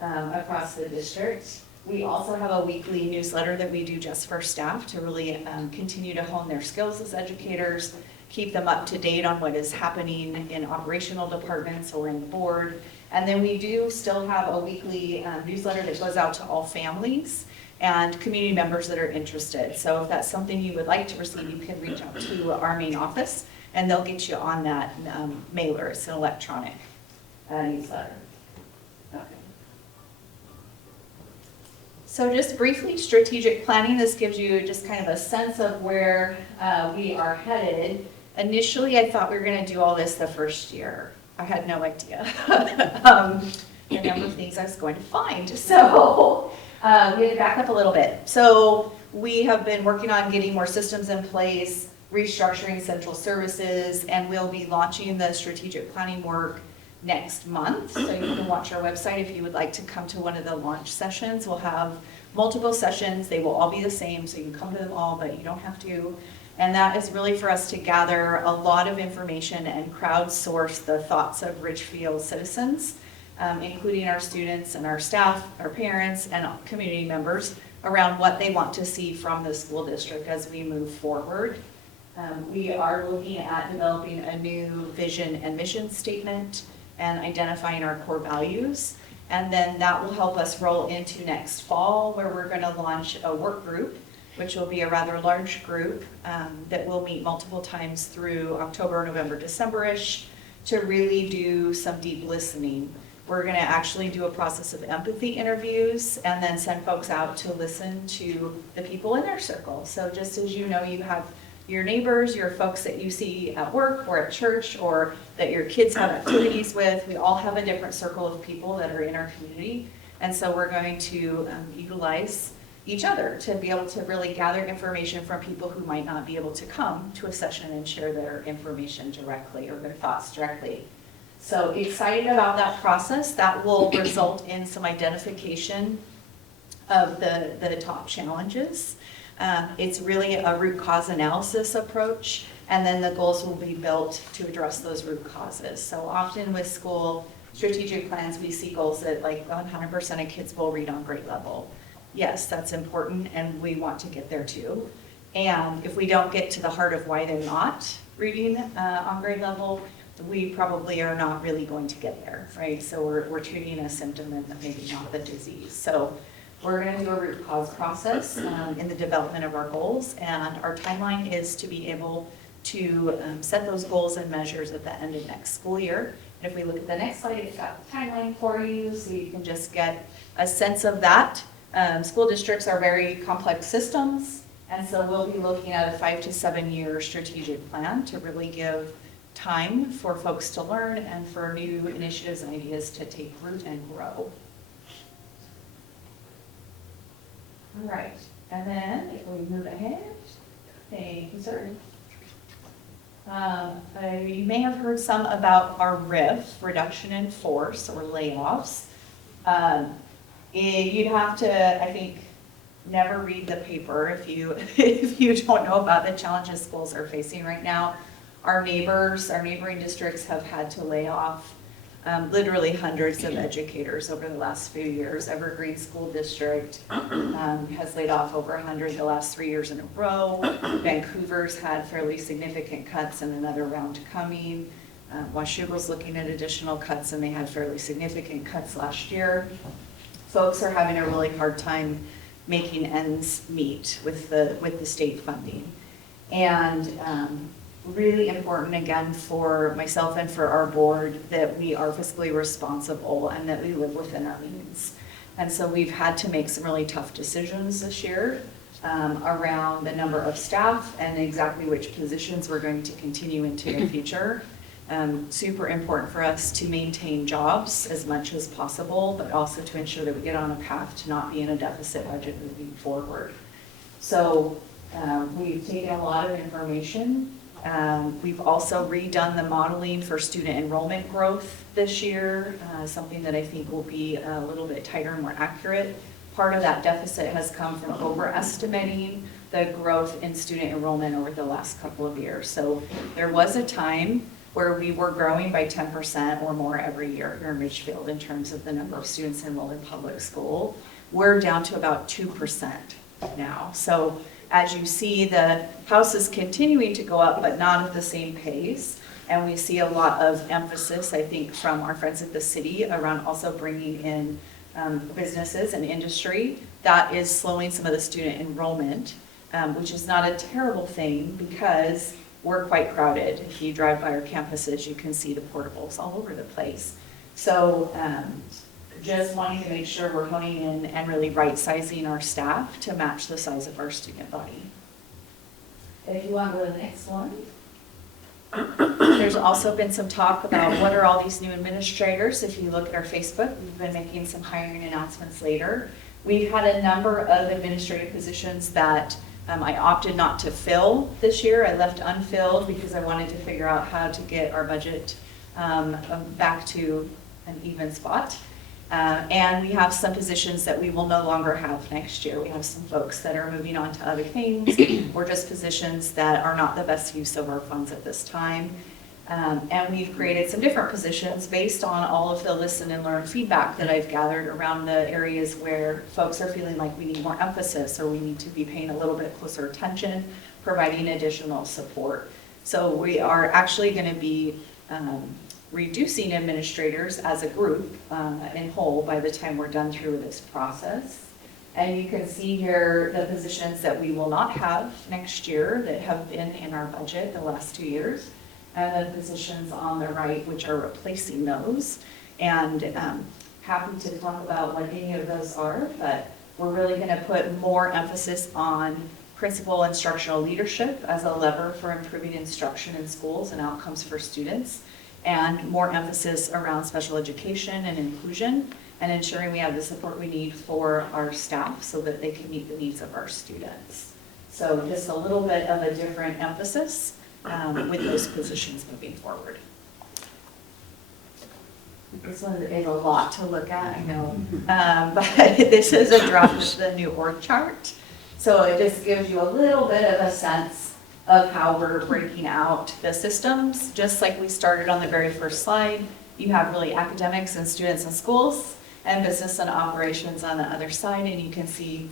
across the district. We also have a weekly newsletter that we do just for staff to really continue to hone their skills as educators, keep them up to date on what is happening in operational departments or in the board, And then we do still have a weekly newsletter that goes out to all families and community members that are interested. So if that's something you would like to receive, you can reach out to our main office and they'll get you on that mailer. It's an electronic newsletter. Okay. So just briefly, strategic planning, this gives you just kind of a sense of where we are headed. Initially, I thought we were gonna do all this the first year. I had no idea. The number of things I was going to find. So we had to back up a little bit. So we have been working on getting more systems in place, restructuring central services, and we'll be launching the strategic planning work next month. So you can watch our website if you would like to come to one of the launch sessions. We'll have multiple sessions. They will all be the same, so you can come to them all, but you don't have to. And that is really for us to gather a lot of information and crowdsource the thoughts of Ridgefield citizens, including our students and our staff, our parents, and community members around what they want to see from the school district as we move forward. We are looking at developing a new vision and mission statement and identifying our core values. And then that will help us roll into next fall, where we're going to launch a work group, which will be a rather large group that will meet multiple times through October, November, December-ish to really do some deep listening. We're going to actually do a process of empathy interviews and then send folks out to listen to the people in their circle. So just as you know, you have your neighbors, your folks that you see at work or at church or that your kids have activities with. We all have a different circle of people that are in our community. And so we're going to utilize each other to be able to really gather information from people who might not be able to come to a session and share their information directly or their thoughts directly. So excited about that process. That will result in some identification of the top challenges. It's really a root cause analysis approach, and then the goals will be built to address those root causes. So often with school strategic plans, we see goals that like 100% of kids will read on grade level. Yes, that's important, and we want to get there too. And if we don't get to the heart of why they're not reading on grade level, we probably are not really going to get there, right? So we're treating a symptom and maybe not the disease. So we're going to do a root cause process in the development of our goals, and our timeline is to be able to set those goals and measures at the end of next school year. And if we look at the next slide, it's got the timeline for you, so you can just get a sense of that. School districts are very complex systems, and so we'll be looking at a 5 to 7 year strategic plan to really give time for folks to learn and for new initiatives and ideas to take root and grow. All right, and then if we move ahead, thank you, sir. You may have heard some about our RIF, reduction in force or layoffs. You'd have to, I think, never read the paper if you don't know about the challenges schools are facing right now. Our neighboring districts have had to lay off literally hundreds of educators over the last few years. Evergreen School District has laid off over 100 the last 3 years in a row. Vancouver's had fairly significant cuts and another round coming. Washougal's looking at additional cuts, and they had fairly significant cuts last year. Folks are having a really hard time making ends meet with the state funding. And really important, again, for myself and for our board that we are fiscally responsible and that we live within our means. And so we've had to make some really tough decisions this year around the number of staff and exactly which positions we're going to continue into the future. Super important for us to maintain jobs as much as possible, but also to ensure that we get on a path to not be in a deficit budget moving forward. So we've taken a lot of information. We've also redone the modeling for student enrollment growth this year, something that I think will be a little bit tighter and more accurate. Part of that deficit has come from overestimating the growth in student enrollment over the last couple of years. So there was a time where we were growing by 10% or more every year here in Ridgefield in terms of the number of students enrolled in public school. We're down to about 2% now. So as you see, the house is continuing to go up, but not at the same pace. And we see a lot of emphasis, I think, from our friends at the city around also bringing in businesses and industry. That is slowing some of the student enrollment, which is not a terrible thing because we're quite crowded. If you drive by our campuses, you can see the portables all over the place. So just wanting to make sure we're honing in and really right-sizing our staff to match the size of our student body. If you want to go to the next one. There's also been some talk about what are all these new administrators. If you look at our Facebook, we've been making some hiring announcements later. We've had a number of administrative positions that I opted not to fill this year. I left unfilled because I wanted to figure out how to get our budget back to an even spot. And we have some positions that we will no longer have next year. We have some folks that are moving on to other things or just positions that are not the best use of our funds at this time. And we've created some different positions based on all of the listen and learn feedback that I've gathered around the areas where folks are feeling like we need more emphasis or we need to be paying a little bit closer attention, providing additional support. So we are actually going to be reducing administrators as a group in whole by the time we're done through this process. And you can see here the positions that we will not have next year that have been in our budget the last 2 years. And the positions on the right, which are replacing those. And happy to talk about what any of those are, but we're really going to put more emphasis on principal instructional leadership as a lever for improving instruction in schools and outcomes for students, and more emphasis around special education and inclusion, and ensuring we have the support we need for our staff so that they can meet the needs of our students. So just a little bit of a different emphasis with those positions moving forward. This one is a lot to look at, I know, but this is a draft of the new org chart. So it just gives you a little bit of a sense of how we're breaking out the systems. Just like we started on the very first slide, you have really academics and students and schools and business and operations on the other side, and you can see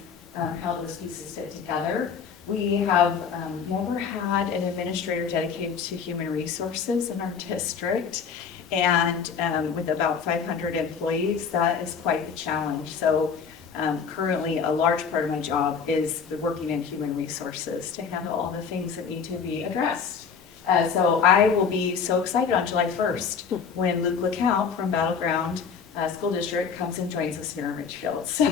how those pieces fit together. We have never had an administrator dedicated to human resources in our district, and with about 500 employees, that is quite the challenge. So currently, a large part of my job is working in human resources to handle all the things that need to be addressed. So I will be so excited on July 1st when Luke LeCount from Battleground School District comes and joins us here in Ridgefield. So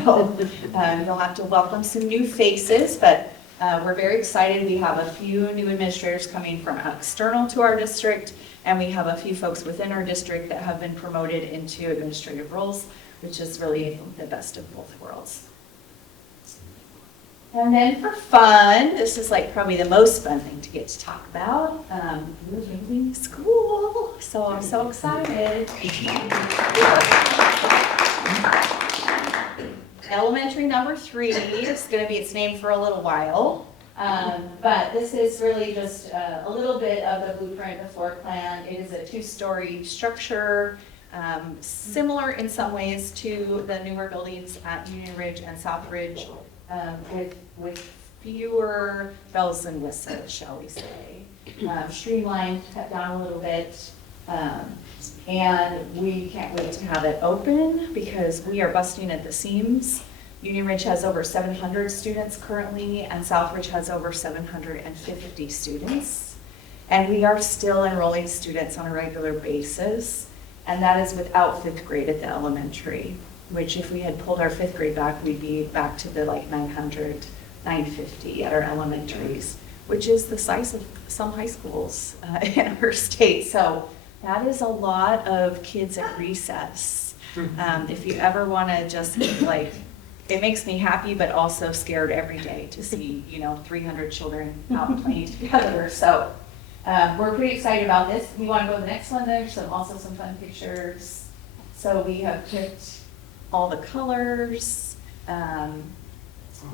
you'll have to welcome some new faces, but we're very excited. We have a few new administrators coming from external to our district, and we have a few folks within our district that have been promoted into administrative roles, which is really the best of both worlds. And then for fun, this is like probably the most fun thing to get to talk about. We're leaving school, so I'm so excited. Elementary number 3 is going to be its name for a little while, but this is really just a little bit of the blueprint, the floor plan. It is a 2-story structure, similar in some ways to the newer buildings at Union Ridge and South Ridge, with fewer bells and whistles, shall we say. Streamlined, cut down a little bit, and we can't wait to have it open because we are busting at the seams. Union Ridge has over 700 students currently, and South Ridge has over 750 students. And we are still enrolling students on a regular basis, and that is without 5th grade at the elementary, which if we had pulled our 5th grade back, we'd be back to the like 900, 950 at our elementaries, which is the size of some high schools in our state. So that is a lot of kids at recess. If you ever want to just like, it makes me happy, but also scared every day to see, 300 children out playing together. So we're pretty excited about this. We want to go to the next one. There's also some fun pictures. So we have picked all the colors.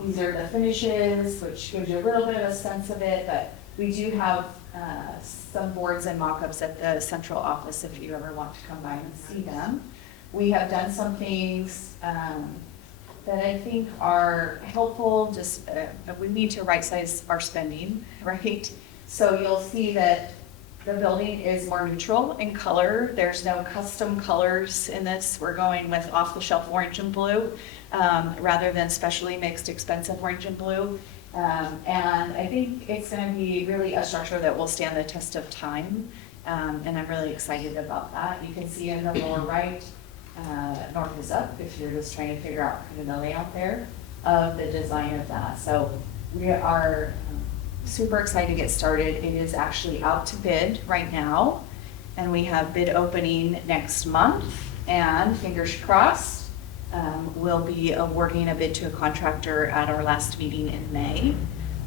These are the finishes, which gives you a little bit of a sense of it, but we do have some boards and mock-ups at the central office if you ever want to come by and see them. We have done some things that I think are helpful. Just we need to right-size our spending, right? So you'll see that The building is more neutral in color. There's no custom colors in this. We're going with off-the-shelf orange and blue rather than specially mixed expensive orange and blue. And I think it's going to be really a structure that will stand the test of time. And I'm really excited about that. You can see in the lower right, north is up if you're just trying to figure out kind of the layout there of the design of that. So we are super excited to get started. It is actually out to bid right now, and we have bid opening next month, and fingers crossed, we'll be awarding a bid to a contractor at our last meeting in May.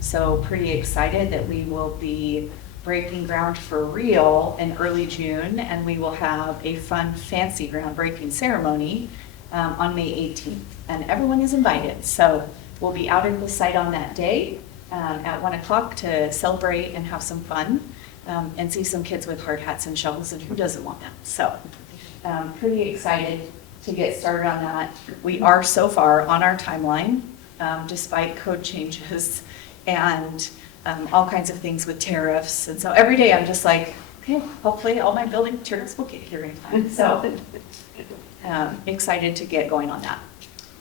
So pretty excited that we will be breaking ground for real in early June, and we will have a fun, fancy groundbreaking ceremony on May 18th, and everyone is invited. So we'll be out at the site on that day at 1 o'clock to celebrate and have some fun and see some kids with hard hats and shovels, and who doesn't want that? So pretty excited to get started on that. We are so far on our timeline, despite code changes and all kinds of things with tariffs. And so every day I'm just like, okay, hopefully all my building materials will get here in time. So excited to get going on that.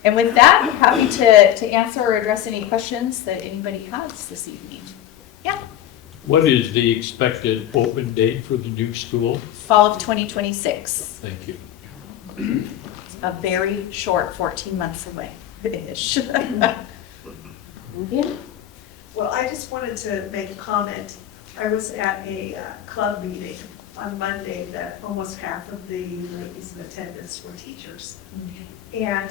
And with that, happy to answer or address any questions that anybody has this evening. Yeah. What is the expected open date for the new school? Fall of 2026. Thank you. It's a very short 14 months away-ish. Well, I just wanted to make a comment. I was at a club meeting on Monday that almost half of the ladies in attendance were teachers. And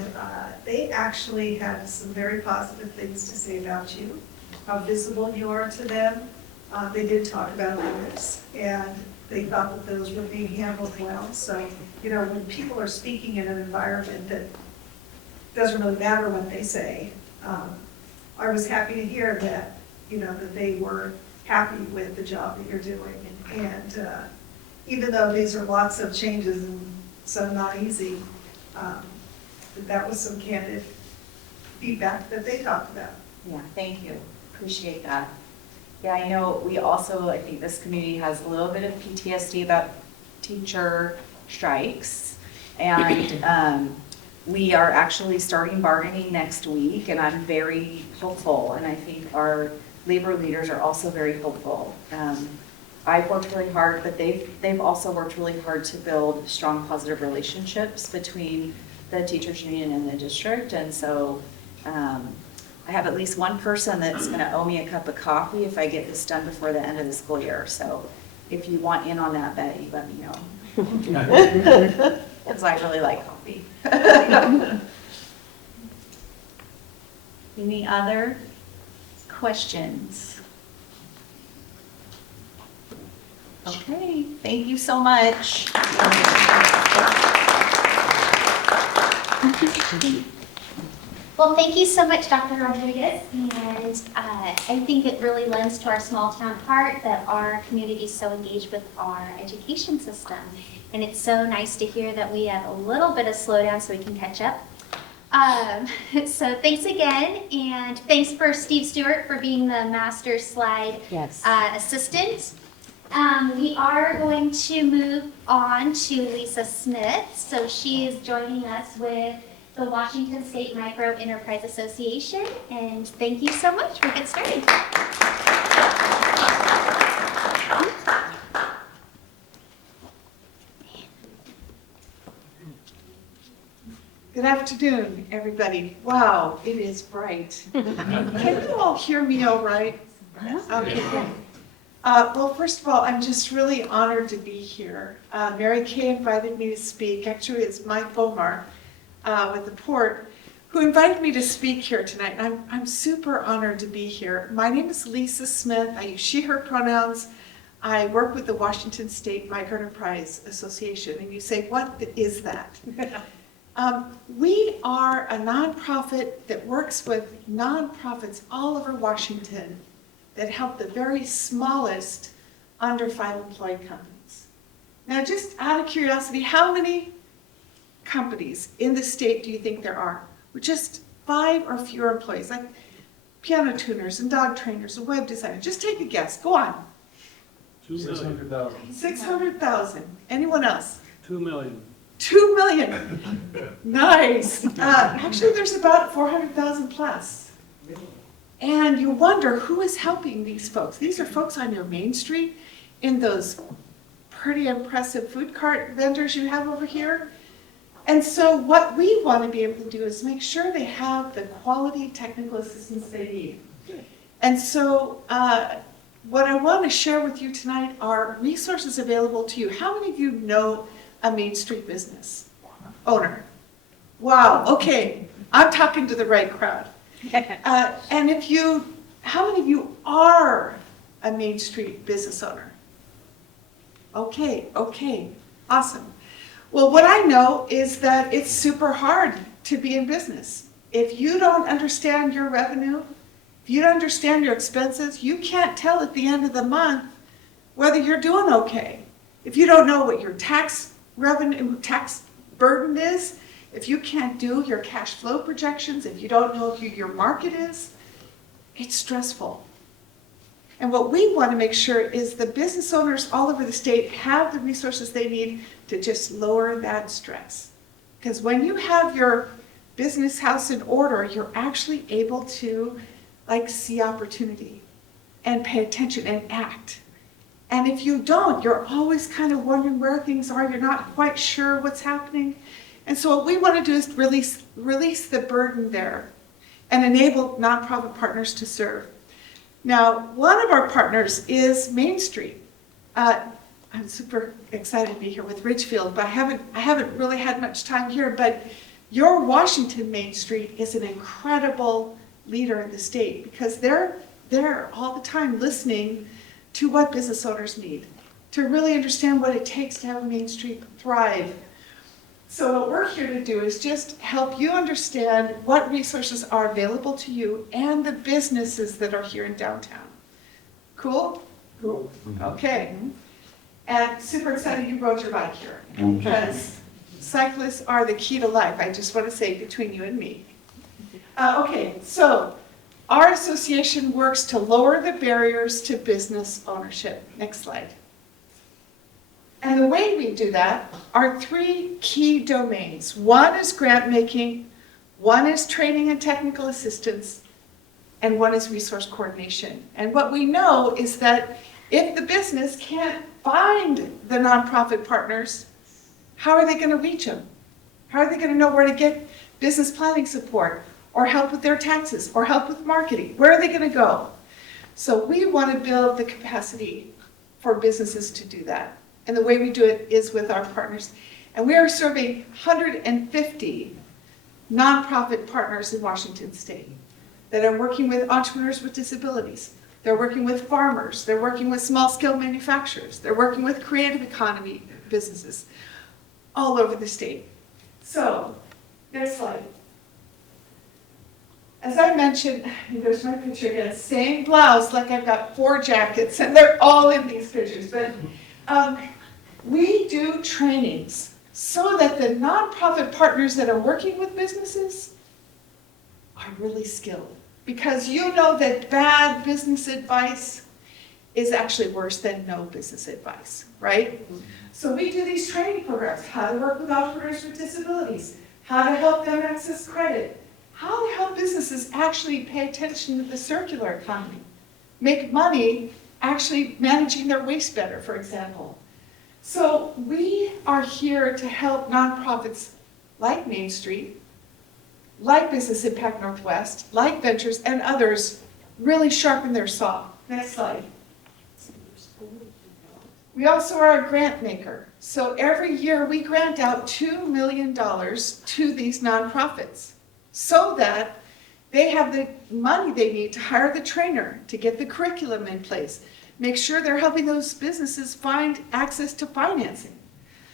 they actually had some very positive things to say about you, how visible you are to them. They did talk about limits, and they thought that those were being handled well. So, you know, when people are speaking in an environment that doesn't really matter what they say, I was happy to hear that, you know, that they were happy with the job that you're doing. And even though these are lots of changes and some not easy, that was some candid feedback that they talked about. Yeah, thank you. Appreciate that. Yeah, I know we also, I think this community has a little bit of PTSD about teacher strikes. And we are actually starting bargaining next week, and I'm very hopeful. And I think our labor leaders are also very hopeful. I've worked really hard, but they've also worked really hard to build strong, positive relationships between the teachers union and the district. And so I have at least one person that's going to owe me a cup of coffee if I get this done before the end of the school year. So if you want in on that, Betty, let me know. Because I really like coffee. Any other questions? Okay, thank you so much. Well, thank you so much, Dr. Rodriguez, and I think it really lends to our small town heart that our community is so engaged with our education system. And it's so nice to hear that we have a little bit of slowdown so we can catch up. So thanks again, and thanks for Steve Stewart for being the master slide assistant. We are going to move on to Lisa Smith. So she is joining us with the Washington State Micro Enterprise Association. And thank you so much. We'll get started. Good afternoon, everybody. Wow, it is bright. Can you all hear me all right? Okay. Well, first of all, I'm just really honored to be here. Mary Kay invited me to speak. Actually, it's Mike Bomar with the Port who invited me to speak here tonight. And I'm super honored to be here. My name is Lisa Smith. I use she, her pronouns. I work with the Washington State Micro Enterprise Association. And you say, what is that? We are a nonprofit that works with nonprofits all over Washington that help the very smallest under 5 employee companies. Now, just out of curiosity, how many companies in the state do you think there are with just 5 or fewer employees, like piano tuners and dog trainers and web designers? Just take a guess. Go on. 600,000. 600,000. Anyone else? 2 million. 2 million. Nice. Actually, there's about 400,000 plus. And you wonder who is helping these folks. These are folks on your Main Street in those pretty impressive food cart vendors you have over here. And so what we want to be able to do is make sure they have the quality technical assistance they need. And so what I want to share with you tonight are resources available to you. How many of you know a Main Street business owner? Wow, okay, I'm talking to the right crowd. And how many of you are a Main Street business owner? Okay, awesome. Well, what I know is that it's super hard to be in business. If you don't understand your revenue, if you don't understand your expenses, you can't tell at the end of the month whether you're doing okay. If you don't know what your tax burden is, if you can't do your cash flow projections, if you don't know who your market is, it's stressful. And what we want to make sure is the business owners all over the state have the resources they need to just lower that stress. Because when you have your business house in order, you're actually able to see opportunity and pay attention and act. And if you don't, you're always kind of wondering where things are. You're not quite sure what's happening. And so what we want to do is release the burden there and enable nonprofit partners to serve. Now, one of our partners is Main Street. I'm super excited to be here with Ridgefield, but I haven't really had much time here, but your Washington Main Street is an incredible leader in the state because they're there all the time listening to what business owners need, to really understand what it takes to have a Main Street thrive. So what we're here to do is just help you understand what resources are available to you and the businesses that are here in downtown. Cool? Cool. Okay. And super excited you rode your bike here because cyclists are the key to life. I just want to say between you and me. Okay, so our association works to lower the barriers to business ownership. Next slide. And the way we do that are 3 key domains. One is grant making, one is training and technical assistance, and one is resource coordination. And what we know is that if the business can't find the nonprofit partners, how are they going to reach them? How are they going to know where to get business planning support or help with their taxes or help with marketing? Where are they going to go? So we want to build the capacity for businesses to do that. And the way we do it is with our partners. And we are serving 150 nonprofit partners in Washington State that are working with entrepreneurs with disabilities. They're working with farmers. They're working with small-scale manufacturers. They're working with creative economy businesses all over the state. So, next slide. As I mentioned, there's my picture again, same blouse, like I've got 4 jackets, and they're all in these pictures. But we do trainings so that the nonprofit partners that are working with businesses are really skilled. Because you know that bad business advice is actually worse than no business advice, right? So we do these training programs, how to work with entrepreneurs with disabilities, how to help them access credit, how to help businesses actually pay attention to the circular economy, make money actually managing their waste better, for example. So we are here to help nonprofits like Main Street, like Business Impact Northwest, like Ventures, and others really sharpen their saw. Next slide. We also are a grant maker. So every year we grant out $2 million to these nonprofits so that they have the money they need to hire the trainer, to get the curriculum in place, make sure they're helping those businesses find access to financing.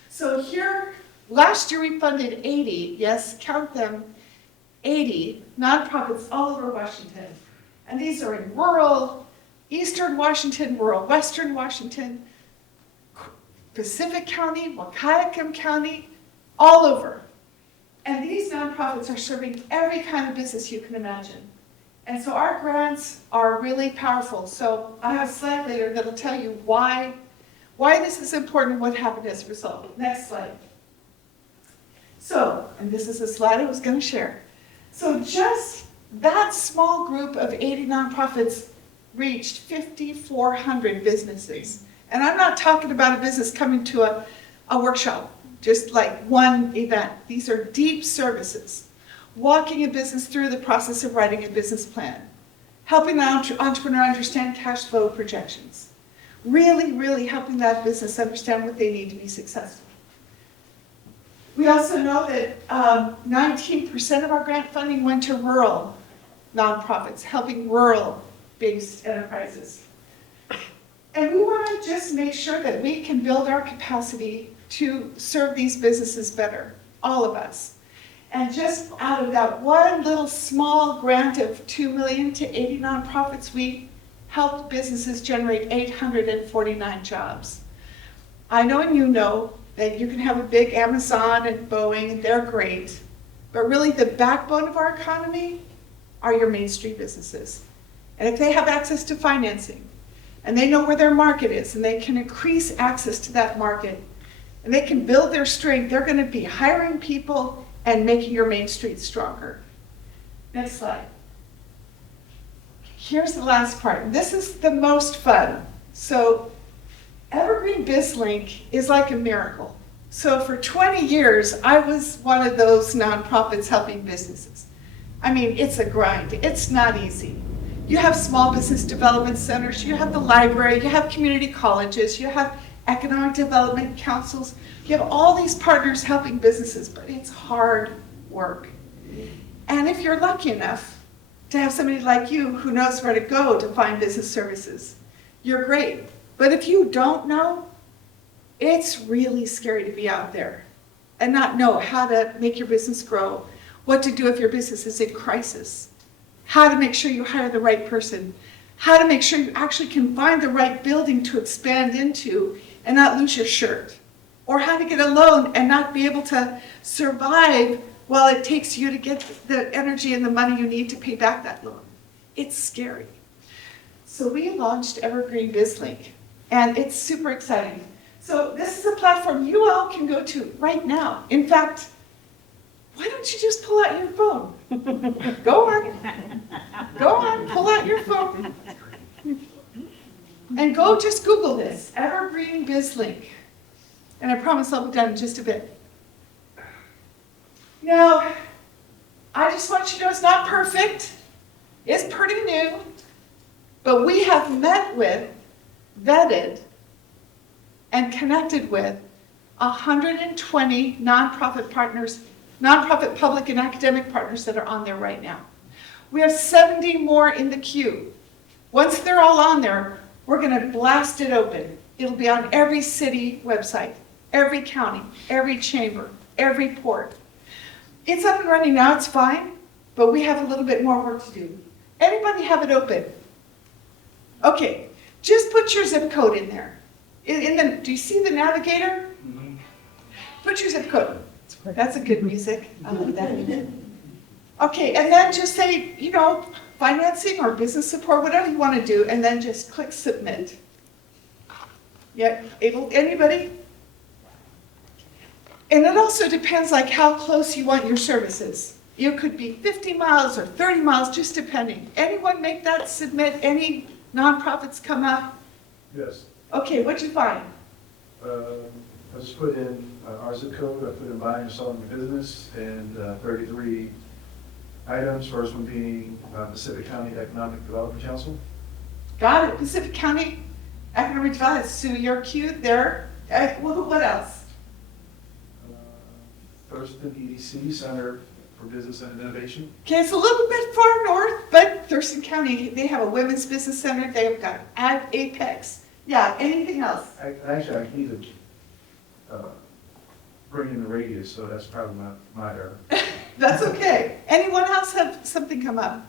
So here, last year we funded 80, yes, count them, 80 nonprofits all over Washington. And these are in rural Eastern Washington, rural Western Washington, Pacific County, Wahkiakum County, all over. And these nonprofits are serving every kind of business you can imagine. And so our grants are really powerful. So I have a slide later that'll tell you why this is important and what happened as a result. Next slide. So, and this is a slide I was going to share. So just that small group of 80 nonprofits reached 5,400 businesses. And I'm not talking about a business coming to a workshop, just like one event. These are deep services. Walking a business through the process of writing a business plan. Helping an entrepreneur understand cash flow projections. Really, really helping that business understand what they need to be successful. We also know that 19% of our grant funding went to rural nonprofits, helping rural-based enterprises. And we want to just make sure that we can build our capacity to serve these businesses better, all of us. And just out of that one little small grant of $2 million to 80 nonprofits, we helped businesses generate 849 jobs. I know and you know that you can have a big Amazon and Boeing, and they're great, but really the backbone of our economy are your Main Street businesses. And if they have access to financing, and they know where their market is, and they can increase access to that market, and they can build their strength, they're going to be hiring people and making your Main Street stronger. Next slide. Here's the last part. This is the most fun. So Evergreen BizLink is like a miracle. So for 20 years, I was one of those nonprofits helping businesses. I mean, it's a grind. It's not easy. You have small business development centers, you have the library, you have community colleges, you have economic development councils. You have all these partners helping businesses, but it's hard work. And if you're lucky enough to have somebody like you who knows where to go to find business services, you're great. But if you don't know, it's really scary to be out there and not know how to make your business grow, what to do if your business is in crisis, how to make sure you hire the right person, how to make sure you actually can find the right building to expand into and not lose your shirt, or how to get a loan and not be able to survive while it takes you to get the energy and the money you need to pay back that loan. It's scary. So we launched Evergreen BizLink, and it's super exciting. So this is a platform you all can go to right now. In fact, why don't you just pull out your phone? Go on, pull out your phone. And go just Google this, Evergreen BizLink. And I promise I'll be done in just a bit. Now, I just want you to know it's not perfect. It's pretty new. But we have met with, vetted, and connected with 120 nonprofit partners, nonprofit public and academic partners that are on there right now. We have 70 more in the queue. Once they're all on there, we're going to blast it open. It'll be on every city website, every county, every chamber, every port. It's up and running now, it's fine, but we have a little bit more work to do. Anybody have it open? Okay, just put your zip code in there. Do you see the navigator? Mm-hmm. Put your zip code. That's a good music. I love that. Okay, and then just say, financing or business support, whatever you want to do, and then just click submit. Yeah, anybody? And it also depends like how close you want your services. You could be 50 miles or 30 miles, just depending. Anyone make that submit? Any nonprofits come up? Yes. Okay, what'd you find? I just put in our zip code, I put in buying and selling a business, and 33 items, first one being Pacific County Economic Development Council. Got it, Pacific County Economic Development, Sue, you're cute there. What else? Thurston EDC, Center for Business and Innovation. Okay, it's a little bit far north, but Thurston County, they have a women's business center, they've got Ag Apex. Yeah, anything else? Actually, I need to bring in the radius, so that's probably my error. That's okay. Anyone else have something come up?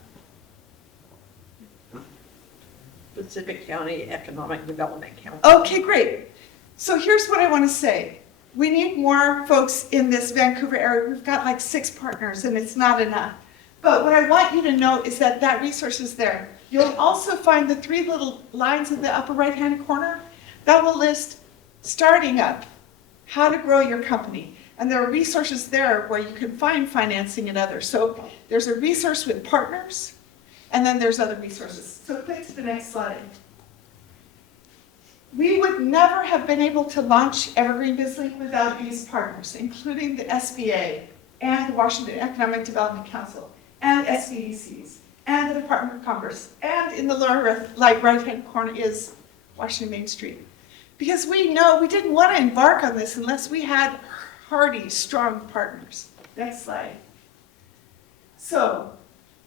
Pacific County Economic Development Council. Okay, great. So here's what I want to say. We need more folks in this Vancouver area. We've got like 6 partners and it's not enough. But what I want you to know is that that resource is there. You'll also find the 3 little lines in the upper right-hand corner that will list starting up, how to grow your company. And there are resources there where you can find financing and others. So there's a resource with partners, and then there's other resources. So click to the next slide. We would never have been able to launch Evergreen BizLink without these partners, including the SBA and the Washington Economic Development Council and SBDCs and the Department of Commerce. And in the lower right-hand corner is Washington Main Street. Because we know we didn't want to embark on this unless we had hardy, strong partners. Next slide. So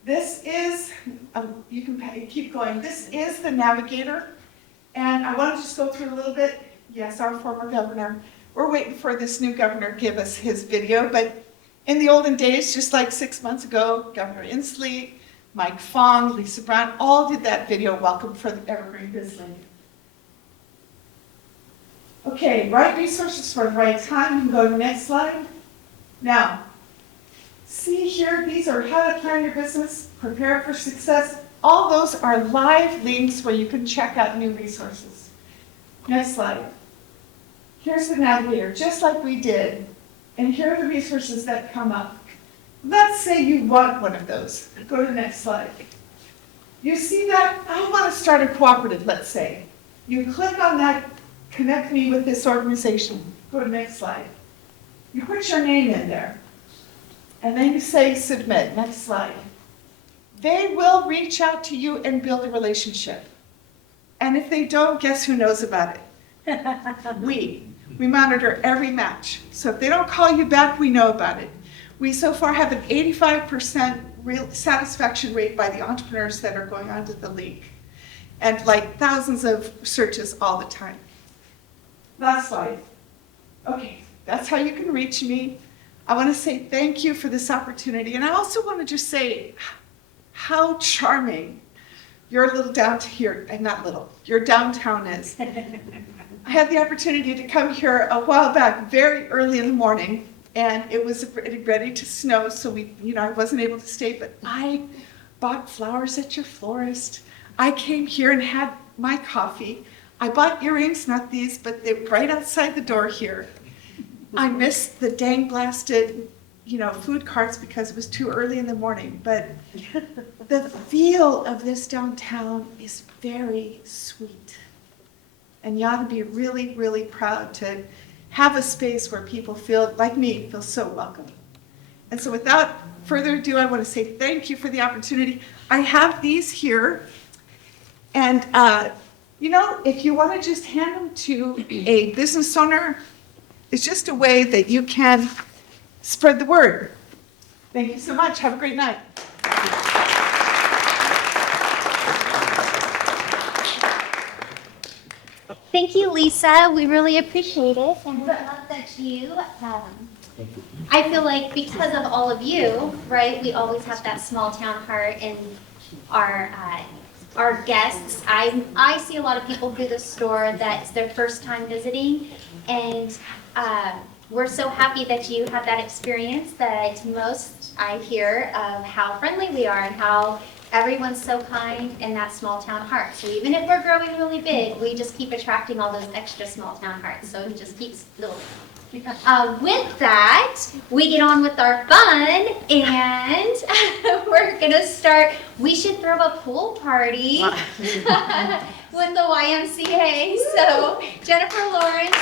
this is, you can keep going. This is the navigator. And I want to just go through a little bit. Yes, our former governor. We're waiting for this new governor to give us his video. But in the olden days, just like 6 months ago, Governor Inslee, Mike Fong, Lisa Brown, all did that video welcome for the Evergreen BizLink. Okay, right resources for the right time. You can go to the next slide. Now, see here, these are how to plan your business, prepare for success. All those are live links where you can check out new resources. Next slide. Here's the navigator, just like we did. And here are the resources that come up. Let's say you want one of those. Go to the next slide. You see that? I want to start a cooperative, let's say. You click on that, connect me with this organization. Go to the next slide. You put your name in there. And then you say submit. Next slide. They will reach out to you and build a relationship. And if they don't, guess who knows about it? We monitor every match. So if they don't call you back, we know about it. We so far have an 85% real satisfaction rate by the entrepreneurs that are going onto the link. And like thousands of searches all the time. Last slide. Okay, that's how you can reach me. I want to say thank you for this opportunity. And I also want to just say how charming your little downtown here, and not little, your downtown is. I had the opportunity to come here a while back, very early in the morning, and it was ready to snow, so I wasn't able to stay, but I bought flowers at your florist. I came here and had my coffee. I bought earrings, not these, but they're right outside the door here. I missed the dang blasted, food carts because it was too early in the morning, but the feel of this downtown is very sweet. And you ought to be really, really proud to have a space where people feel, like me, feel so welcome. And so without further ado, I want to say thank you for the opportunity. I have these here. And, if you want to just hand them to a business owner, it's just a way that you can spread the word. Thank you so much. Have a great night. Thank you, Lisa. We really appreciate it. And we love that you, I feel like because of all of you, right, we always have that small town heart in our guests. I see a lot of people through the store that's their first time visiting, and we're so happy that you had that experience that most I hear of how friendly we are and how everyone's so kind in that small town heart. So even if we're growing really big, we just keep attracting all those extra small town hearts. So it just keeps building. With that, we get on with our fun, and we're gonna start. We should throw a pool party with the YMCA. So Jennifer Lawrence.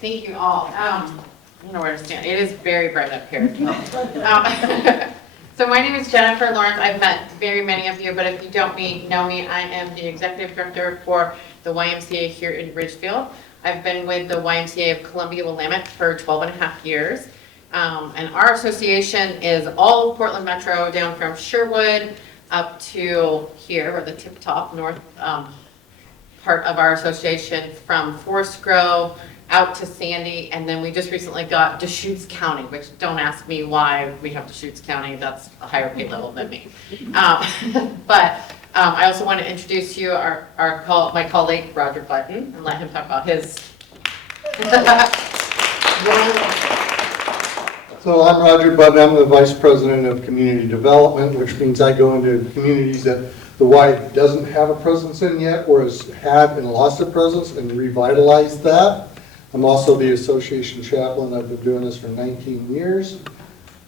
Thank you all. I don't know where to stand. It is very bright up here. So my name is Jennifer Lawrence. I've met very many of you, but if you don't know me, I am the executive director for the YMCA here in Ridgefield. I've been with the YMCA of Columbia-Willamette for 12 and a half years. And our association is all Portland Metro, down from Sherwood up to here, or the tip-top north part of our association, from Forest Grove out to Sandy, and then we just recently got Deschutes County, which don't ask me why we have Deschutes County, that's a higher pay level than me. But I also want to introduce you my colleague Roger Button, and let him talk about his So I'm Roger Button, I'm the Vice President of Community Development, which means I go into communities that the Y doesn't have a presence in yet, or has had and lost a presence, and revitalize that. I'm also the association chaplain. I've been doing this for 19 years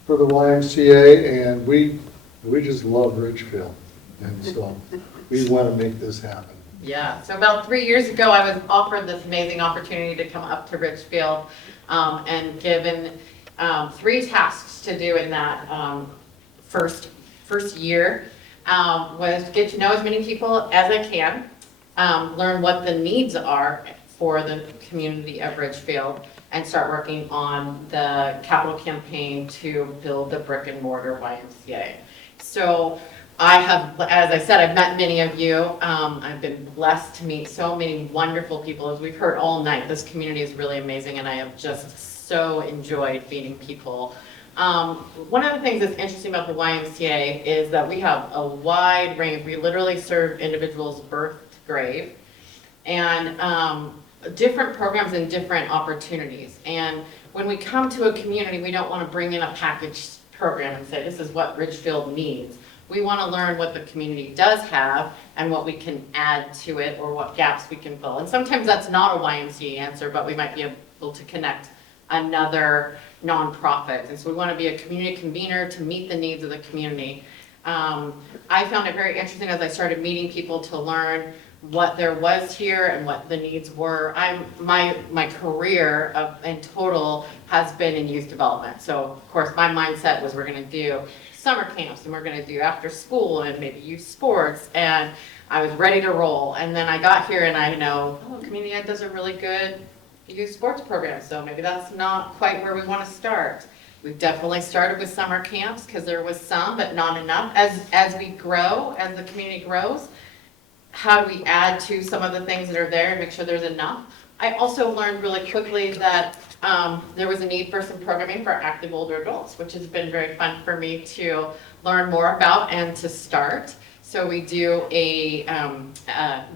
for the YMCA, and we just love Ridgefield. And so we want to make this happen. Yeah, so about 3 years ago, I was offered this amazing opportunity to come up to Ridgefield and given 3 tasks to do in that first year. Was get to know as many people as I can, learn what the needs are for the community of Ridgefield, and start working on the capital campaign to build the brick and mortar YMCA. So I have, as I said, I've met many of you. I've been blessed to meet so many wonderful people. As we've heard all night, this community is really amazing, and I have just so enjoyed meeting people. One of the things that's interesting about the YMCA is that we have a wide range. We literally serve individuals birth to grave, and different programs and different opportunities. And when we come to a community, we don't want to bring in a packaged program and say, this is what Ridgefield needs. We want to learn what the community does have and what we can add to it, or what gaps we can fill. And sometimes that's not a YMCA answer, but we might be able to connect another nonprofit. And so we want to be a community convener to meet the needs of the community. I found it very interesting as I started meeting people to learn what there was here and what the needs were. My career in total has been in youth development. So of course my mindset was we're going to do summer camps, and we're going to do after school and maybe youth sports, and I was ready to roll. And then I got here and I know, community ed does a really good youth sports program, so maybe that's not quite where we want to start. We've definitely started with summer camps because there was some, but not enough. As we grow, as the community grows, how do we add to some of the things that are there and make sure there's enough? I also learned really quickly that there was a need for some programming for active older adults, which has been very fun for me to learn more about and to start. So we do a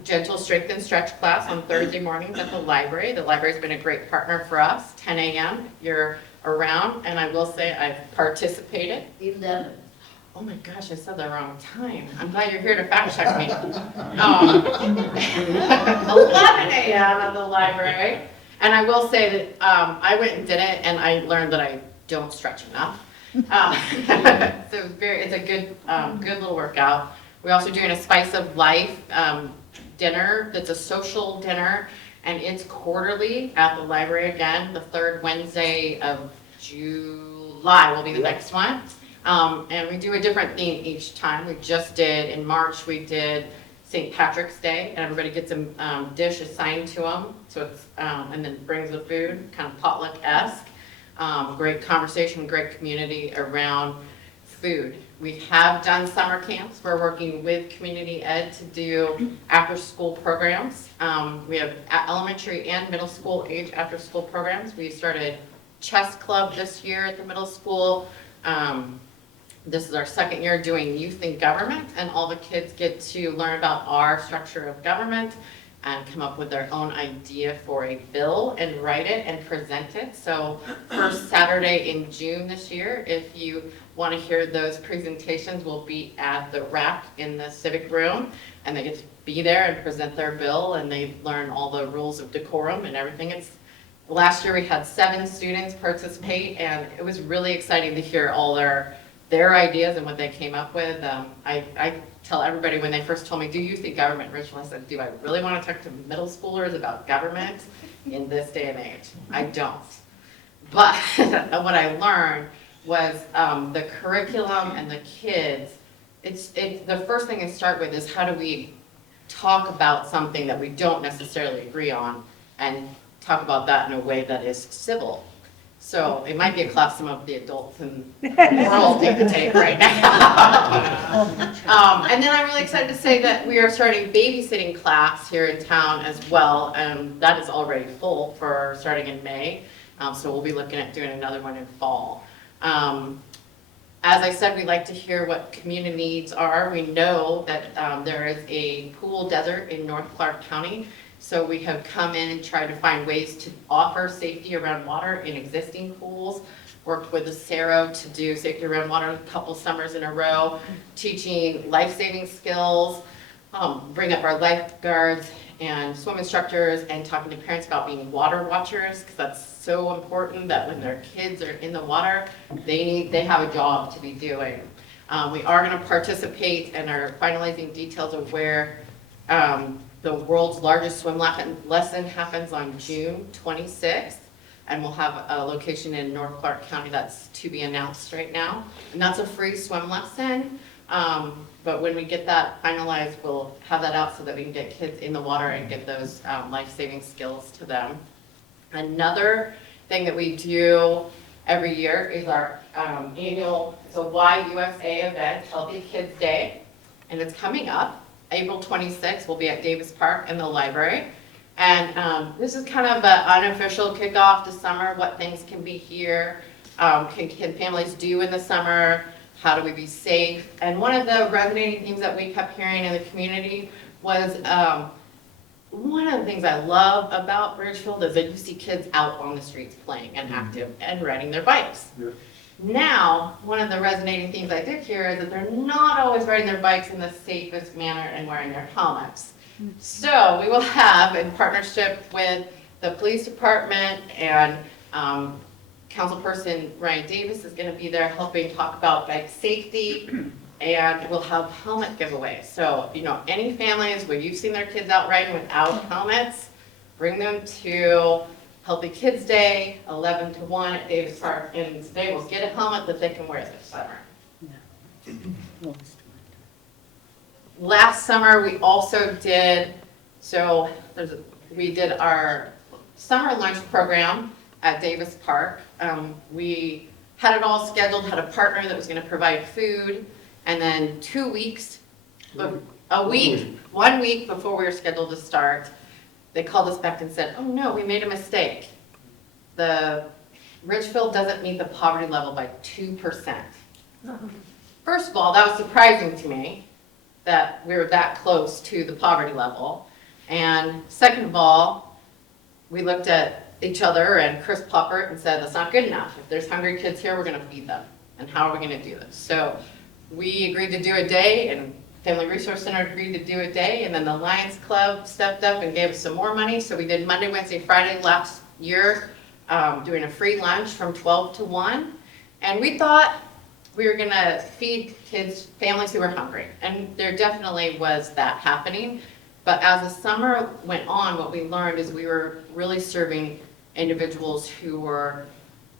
gentle strength and stretch class on Thursday mornings at the library. The library's been a great partner for us, 10 a.m. if you're around. And I will say I've participated. 11. Oh my gosh, I said the wrong time. I'm glad you're here to fact check me. 11 a.m. at the library. And I will say that I went and did it, and I learned that I don't stretch enough. So it's a good little workout. We're also doing a Spice of Life dinner that's a social dinner, and it's quarterly at the library again. The 3rd Wednesday of July will be the next one. And we do a different theme each time. We just did, in March, we did St. Patrick's Day, and everybody gets a dish assigned to them. So it's, and then brings the food, kind of potluck-esque. Great conversation, great community around food. We have done summer camps. We're working with community ed to do after-school programs. We have elementary and middle school age after-school programs. We started chess club this year at the middle school. This is our 2nd year doing youth in government, and all the kids get to learn about our structure of government and come up with their own idea for a bill and write it and present it. So first Saturday in June this year, if you want to hear those presentations, we'll be at the rack in the civic room, and they get to be there and present their bill, and they learn all the rules of decorum and everything. Last year we had 7 students participate, and it was really exciting to hear all their ideas and what they came up with. I tell everybody when they first told me, do you think government, Richmond? I said, do I really want to talk to middle schoolers about government in this day and age? I don't. But what I learned was the curriculum and the kids, the first thing I start with is how do we talk about something that we don't necessarily agree on, and talk about that in a way that is civil. So it might be a class some of the adults in the world need to take right now. And then I'm really excited to say that we are starting babysitting class here in town as well. And that is already full for starting in May. So we'll be looking at doing another one in fall. As I said, we like to hear what community needs are. We know that there is a pool desert in North Clark County. So we have come in and tried to find ways to offer safety around water in existing pools. Worked with the CERO to do safety around water a couple summers in a row, teaching life-saving skills, bring up our lifeguards and swim instructors, and talking to parents about being water watchers, because that's so important that when their kids are in the water, they have a job to be doing. We are going to participate and are finalizing details of where the world's largest swim lesson happens on June 26th. And we'll have a location in North Clark County that's to be announced right now. And that's a free swim lesson. But when we get that finalized, we'll have that out so that we can get kids in the water and give those life-saving skills to them. Another thing that we do every year is our annual, it's a YUSA event, Healthy Kids Day. And it's coming up, April 26th. We'll be at Davis Park in the library. And this is kind of an unofficial kickoff to summer, what things can be here, can families do in the summer, how do we be safe? And one of the resonating themes that we kept hearing in the community was one of the things I love about Ridgefield is that you see kids out on the streets playing and active and riding their bikes. Yeah. Now, one of the resonating themes I did hear is that they're not always riding their bikes in the safest manner and wearing their helmets. So we will have, in partnership with the police department and councilperson Ryan Davis is going to be there helping talk about bike safety, and we'll have helmet giveaways. So, any families where you've seen their kids out riding without helmets, bring them to Healthy Kids Day, 11 to 1 at Davis Park, and they will get a helmet that they can wear this summer. Last summer, we also did, we did our summer lunch program at Davis Park. We had it all scheduled, had a partner that was going to provide food, and then 2 weeks, one week before we were scheduled to start, they called us back and said, oh no, we made a mistake. The Ridgefield doesn't meet the poverty level by 2%. First of all, that was surprising to me, that we were that close to the poverty level. And second of all, we looked at each other and Chris Poppert and said, that's not good enough. If there's hungry kids here, we're gonna feed them. And how are we gonna do this? So we agreed to do a day, and Family Resource Center agreed to do a day, and then the Lions Club stepped up and gave us some more money. So we did Monday, Wednesday, Friday last year, doing a free lunch from 12 to 1. And we thought we were gonna feed kids, families who were hungry. And there definitely was that happening. But as the summer went on, what we learned is we were really serving individuals who were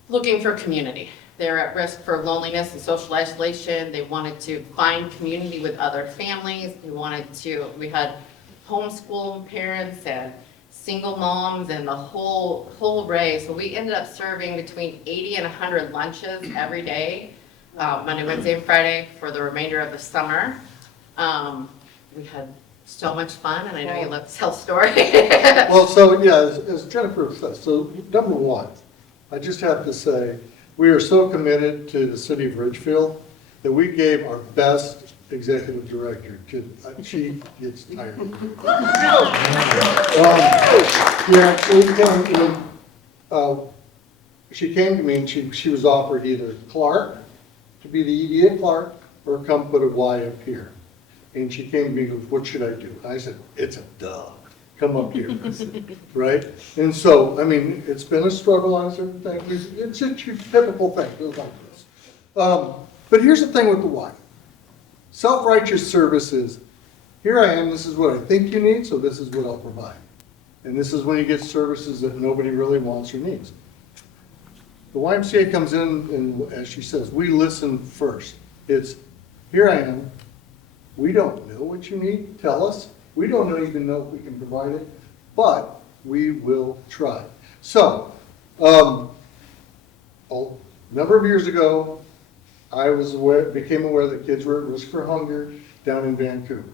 looking for community. They're at risk for loneliness and social isolation. They wanted to find community with other families. We had homeschool parents and single moms and the whole array. So we ended up serving between 80 and 100 lunches every day. Monday, Wednesday, and Friday for the remainder of the summer. We had so much fun, and I know you love to tell stories. Well, so yeah, as Jennifer said, so number one, I just have to say, we are so committed to the city of Ridgefield that we gave our best executive director to, she gets tired. She came to me and she was offered either Clark, to be the EDA Clark, or come put a Y up here. And she came to me and goes, what should I do? I said, it's a duh. Come up here, right? And so, I mean, it's been a struggle on certain things. It's a typical thing, it's like this. But here's the thing with the why. Self-righteous service is, here I am, this is what I think you need, so this is what I'll provide. And this is when you get services that nobody really wants or needs. The YMCA comes in and, as she says, we listen first. It's, here I am, we don't know what you need, tell us. We don't even know if we can provide it, but we will try. So, a number of years ago, I became aware that kids were at risk for hunger down in Vancouver.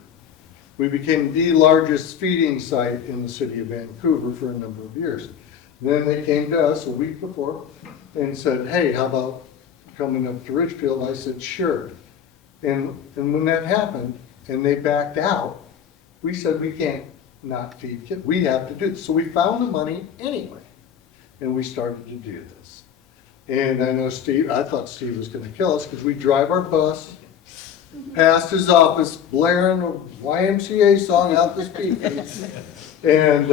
We became the largest feeding site in the city of Vancouver for a number of years. Then they came to us a week before and said, hey, how about coming up to Ridgefield? I said, sure. And when that happened and they backed out, we said we can't not feed kids. We have to do this. So we found the money anyway, and we started to do this. And I know I thought Steve was gonna kill us because we drive our bus past his office blaring a YMCA song out the speakers. And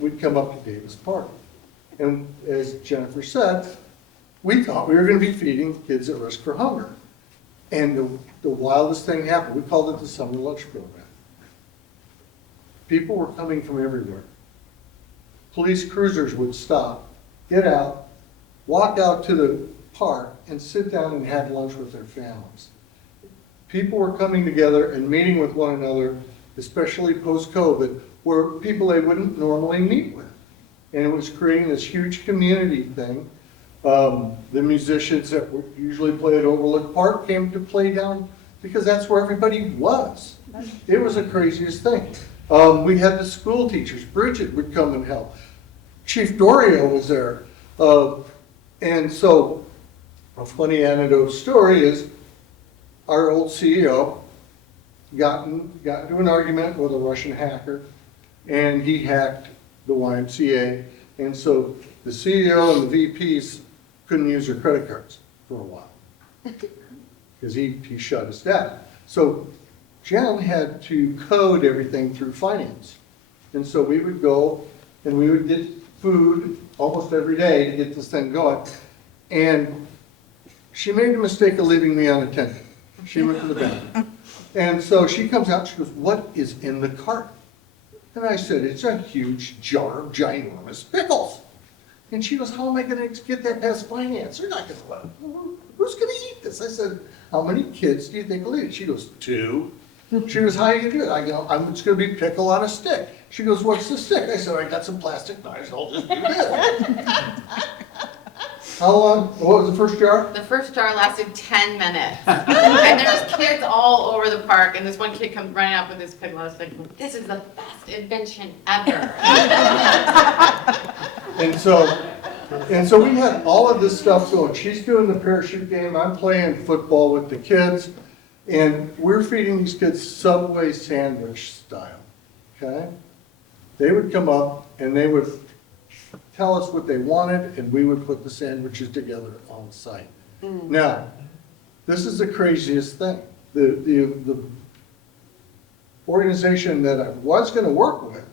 we'd come up to Davis Park. And as Jennifer said, we thought we were gonna be feeding kids at risk for hunger. And the wildest thing happened. We called it the summer lunch program. People were coming from everywhere. Police cruisers would stop, get out, walk out to the park, and sit down and have lunch with their families. People were coming together and meeting with one another, especially post-COVID, where people they wouldn't normally meet with. And it was creating this huge community thing. The musicians that would usually play at Overlook Park came to play down because that's where everybody was. It was the craziest thing. We had the school teachers. Bridget would come and help. Chief Dorio was there. And so a funny anecdote story is our old CEO got into an argument with a Russian hacker, and he hacked the YMCA. And so the CEO and the VPs couldn't use their credit cards for a while because he shut us down. So Jen had to code everything through finance. And so we would go and we would get food almost every day to get this thing going. And she made the mistake of leaving me unattended. She went to the bank. And so she comes out, she goes, "What is in the cart?" And I said, "It's a huge jar of ginormous pickles." And she goes, "How am I gonna get that past finance? They're not gonna let it. Who's gonna eat this?" I said, "How many kids do you think will eat it?" She goes, 2. She goes, "How are you gonna do it?" I go, "It's gonna be pickle on a stick." She goes, "What's the stick?" I said, "I got some plastic knives, I'll just do this." How long, what was the first jar? The first jar lasted 10 minutes. And there's kids all over the park, and this one kid comes running up with this pickle. I was like, "This is the best invention ever." And so we had all of this stuff going. She's doing the parachute game, I'm playing football with the kids, and we're feeding these kids Subway sandwich style, okay? They would come up and they would tell us what they wanted, and we would put the sandwiches together on site. Now, this is the craziest thing. The organization that I was gonna work with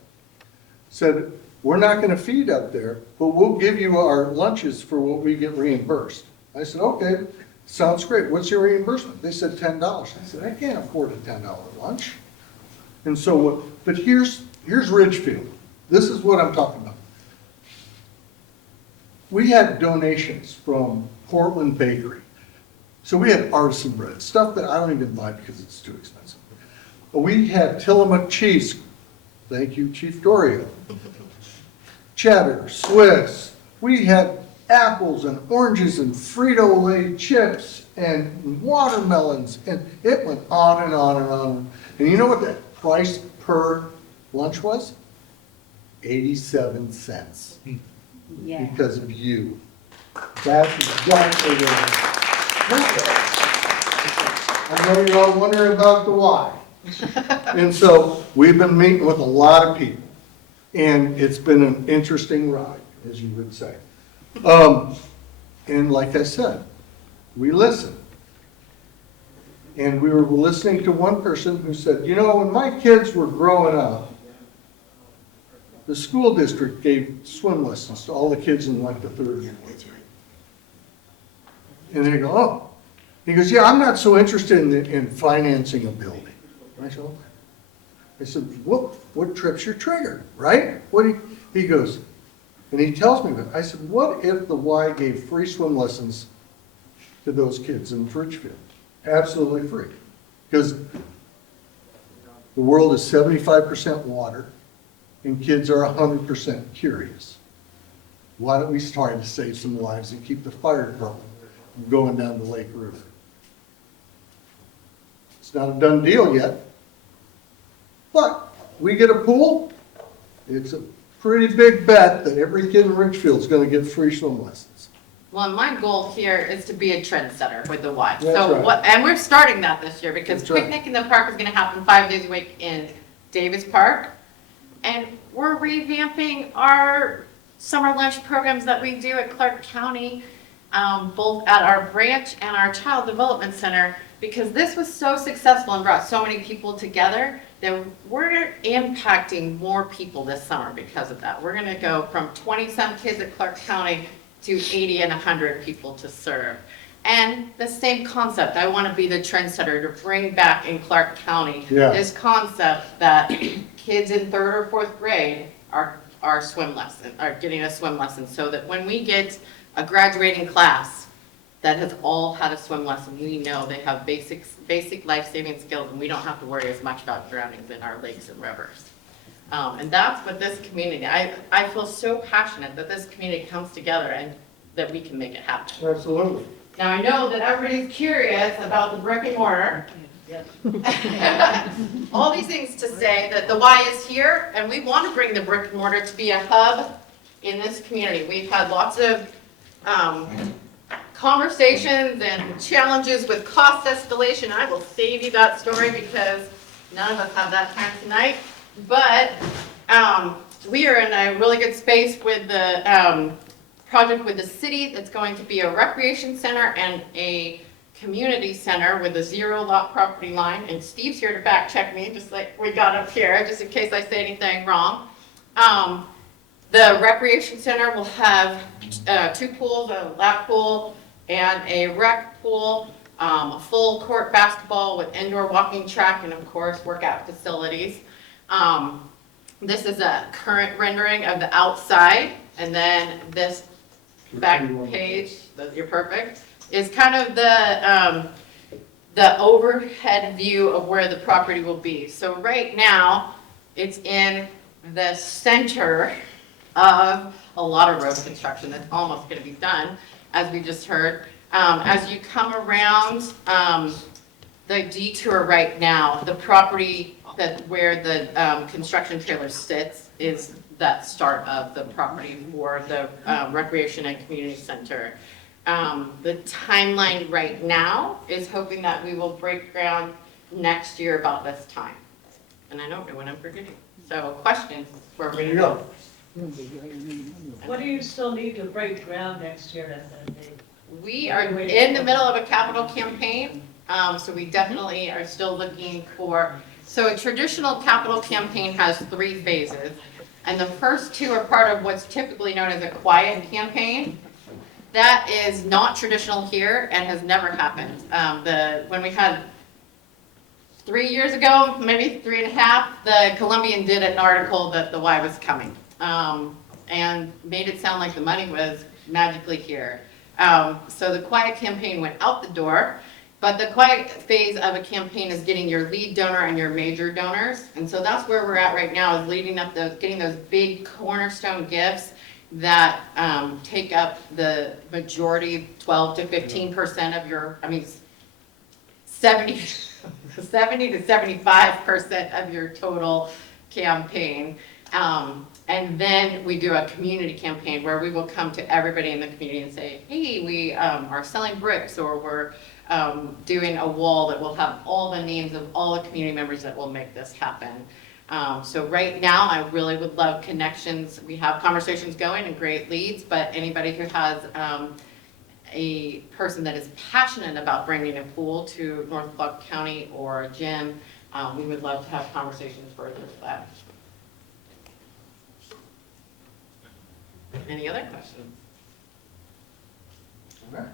said, "We're not gonna feed up there, but we'll give you our lunches for what we get reimbursed." I said, "Okay, sounds great. What's your reimbursement?" They said $10. I said, "I can't afford a $10 lunch." And so, but here's Ridgefield. This is what I'm talking about. We had donations from Portland Bakery. So we had artisan bread, stuff that I don't even buy because it's too expensive. But we had Tillamook cheese. Thank you, Chief Dorio. Cheddar, Swiss. We had apples and oranges and Frito-Lay chips and watermelons, and it went on and on and on. And you know what the price per lunch was? 87 cents. Yeah. Because of you. That's exactly what it is. I know you're all wondering about the why. And so we've been meeting with a lot of people, and it's been an interesting ride, as you would say. And like I said, we listen. And we were listening to one person who said, "You know, when my kids were growing up, the school district gave swim lessons to all the kids in like the 3rd and 4th grade." And they go, "Oh." He goes, "Yeah, I'm not so interested in financing a building." I said, "Okay." I said, what trips your trigger, right? He goes, and he tells me that. I said, "What if the Y gave free swim lessons to those kids in Ridgefield? Absolutely free. Because the world is 75% water, and kids are 100% curious. Why don't we try to save some lives and keep the fire department from going down the Lake River?" It's not a done deal yet, but we get a pool. It's a pretty big bet that every kid in Ridgefield is going to get free swim lessons. Well, my goal here is to be a trendsetter with the Y. That's So right. and we're starting that this year because That's right. Picnic in the Park is going to happen 5 days a week in Davis Park. And we're revamping our summer lunch programs that we do at Clark County, both at our branch and our Child Development Center, because this was so successful and brought so many people together that we're impacting more people this summer because of that. We're gonna go from 20-some kids at Clark County to 80 and 100 people to serve. And the same concept, I wanna be the trendsetter to bring back in Clark County Yeah. this concept that kids in 3rd or 4th grade are getting a swim lesson, so that when we get a graduating class that has all had a swim lesson, we know they have basic life-saving skills, and we don't have to worry as much about drownings in our lakes and rivers. And that's what this community, I feel so passionate that this community comes together and that we can make it happen. Absolutely. Now, I know that everybody's curious about the brick and mortar. All these things to say that the Y is here, and we want to bring the brick and mortar to be a hub in this community. We've had lots of conversations and challenges with cost escalation. I will save you that story because none of us have that time tonight. But we are in a really good space with the project with the city that's going to be a recreation center and a community center with a 0 lot property line. And Steve's here to back check me, just like we got up here, just in case I say anything wrong. The recreation center will have 2 pools, a lap pool and a rec pool, a full court basketball with indoor walking track, and of course workout facilities. This is a current rendering of the outside, and then this back page, you're perfect, is kind of the overhead view of where the property will be. So right now, it's in the center of a lot of road construction that's almost going to be done, as we just heard. As you come around the detour right now, the property where the construction trailer sits is that start of the property for the recreation and community center. The timeline right now is hoping that we will break ground next year about this time. And I don't know when I'm forgetting. So questions for There you go. What do you still need to break ground next year? We are in the middle of a capital campaign, so we definitely are still looking for, so a traditional capital campaign has 3 phases, and the first 2 are part of what's typically known as a quiet campaign. That is not traditional here and has never happened. When we had 3 years ago, maybe 3.5, the Columbian did an article that the Y was coming, and made it sound like the money was magically here. So the quiet campaign went out the door, but the quiet phase of a campaign is getting your lead donor and your major donors. And so that's where we're at right now, is leading up getting those big cornerstone gifts that take up the majority, 12 to 15% of your, 70 to 75% of your total campaign. And then we do a community campaign where we will come to everybody in the community and say, hey, we are selling bricks, or we're doing a wall that will have all the names of all the community members that will make this happen. So right now, I really would love connections. We have conversations going and great leads, but anybody who has a person that is passionate about bringing a pool to North Clark County or a gym, we would love to have conversations further with that. Any other questions? All right.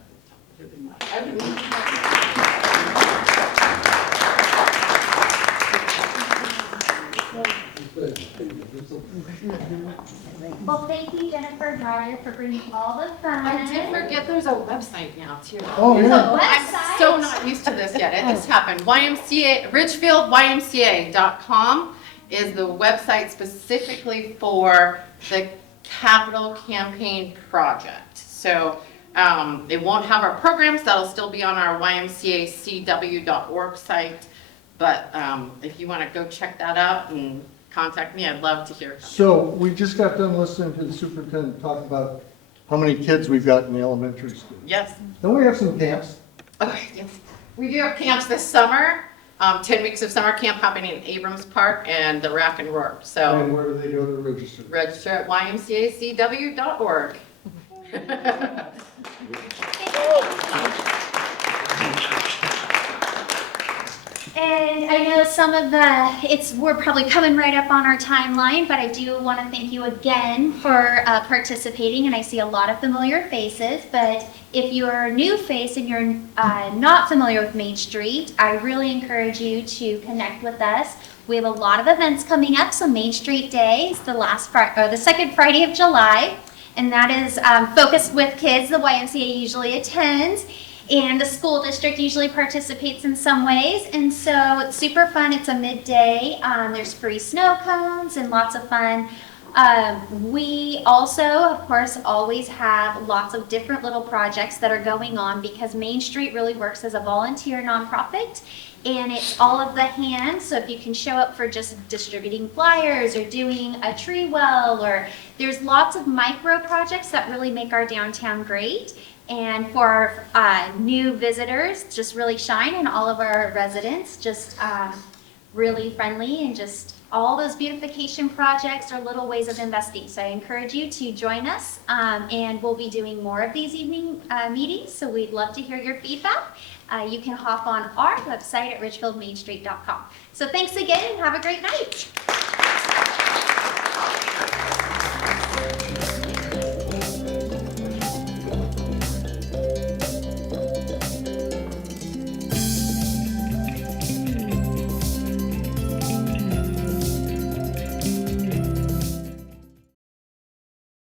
Well, thank you, Jennifer and Roger, for bringing all the fun. I did forget there's a website now too. Oh, There's yeah. a I'm website. so not used to this yet. It just happened. YMCA, RidgefieldYMCA.com is the website specifically for the capital campaign project. So it won't have our programs. That'll still be on our YMCACW.org site. But if you want to go check that out and contact me, I'd love to hear from you. So we just got done listening to the superintendent talk about how many kids we've got in the elementary school. Yes. Don't we have some camps? Okay, yes. We do have camps this summer. 10 weeks of summer camp happening in Abrams Park and the Rack and Roar. And So where do they go to register? register at ymcacw.org. And I know some of we're probably coming right up on our timeline, but I do want to thank you again for participating, and I see a lot of familiar faces, but if you're a new face and you're not familiar with Main Street, I really encourage you to connect with us. We have a lot of events coming up, so Main Street Day is the second Friday of July, and that is focused with kids. The YMCA usually attends. And the school district usually participates in some ways, and so it's super fun. It's a midday. There's free snow cones and lots of fun. We also, of course, always have lots of different little projects that are going on because Main Street really works as a volunteer nonprofit, and it's all of the hands. So if you can show up for just distributing flyers or doing a tree well, or there's lots of micro projects that really make our downtown great. And for our new visitors, just really shine, and all of our residents, just really friendly, and just all those beautification projects are little ways of investing. So I encourage you to join us, and we'll be doing more of these evening meetings, so we'd love to hear your feedback. You can hop on our website at ridgefieldmainstreet.com. So thanks again, and have a great night.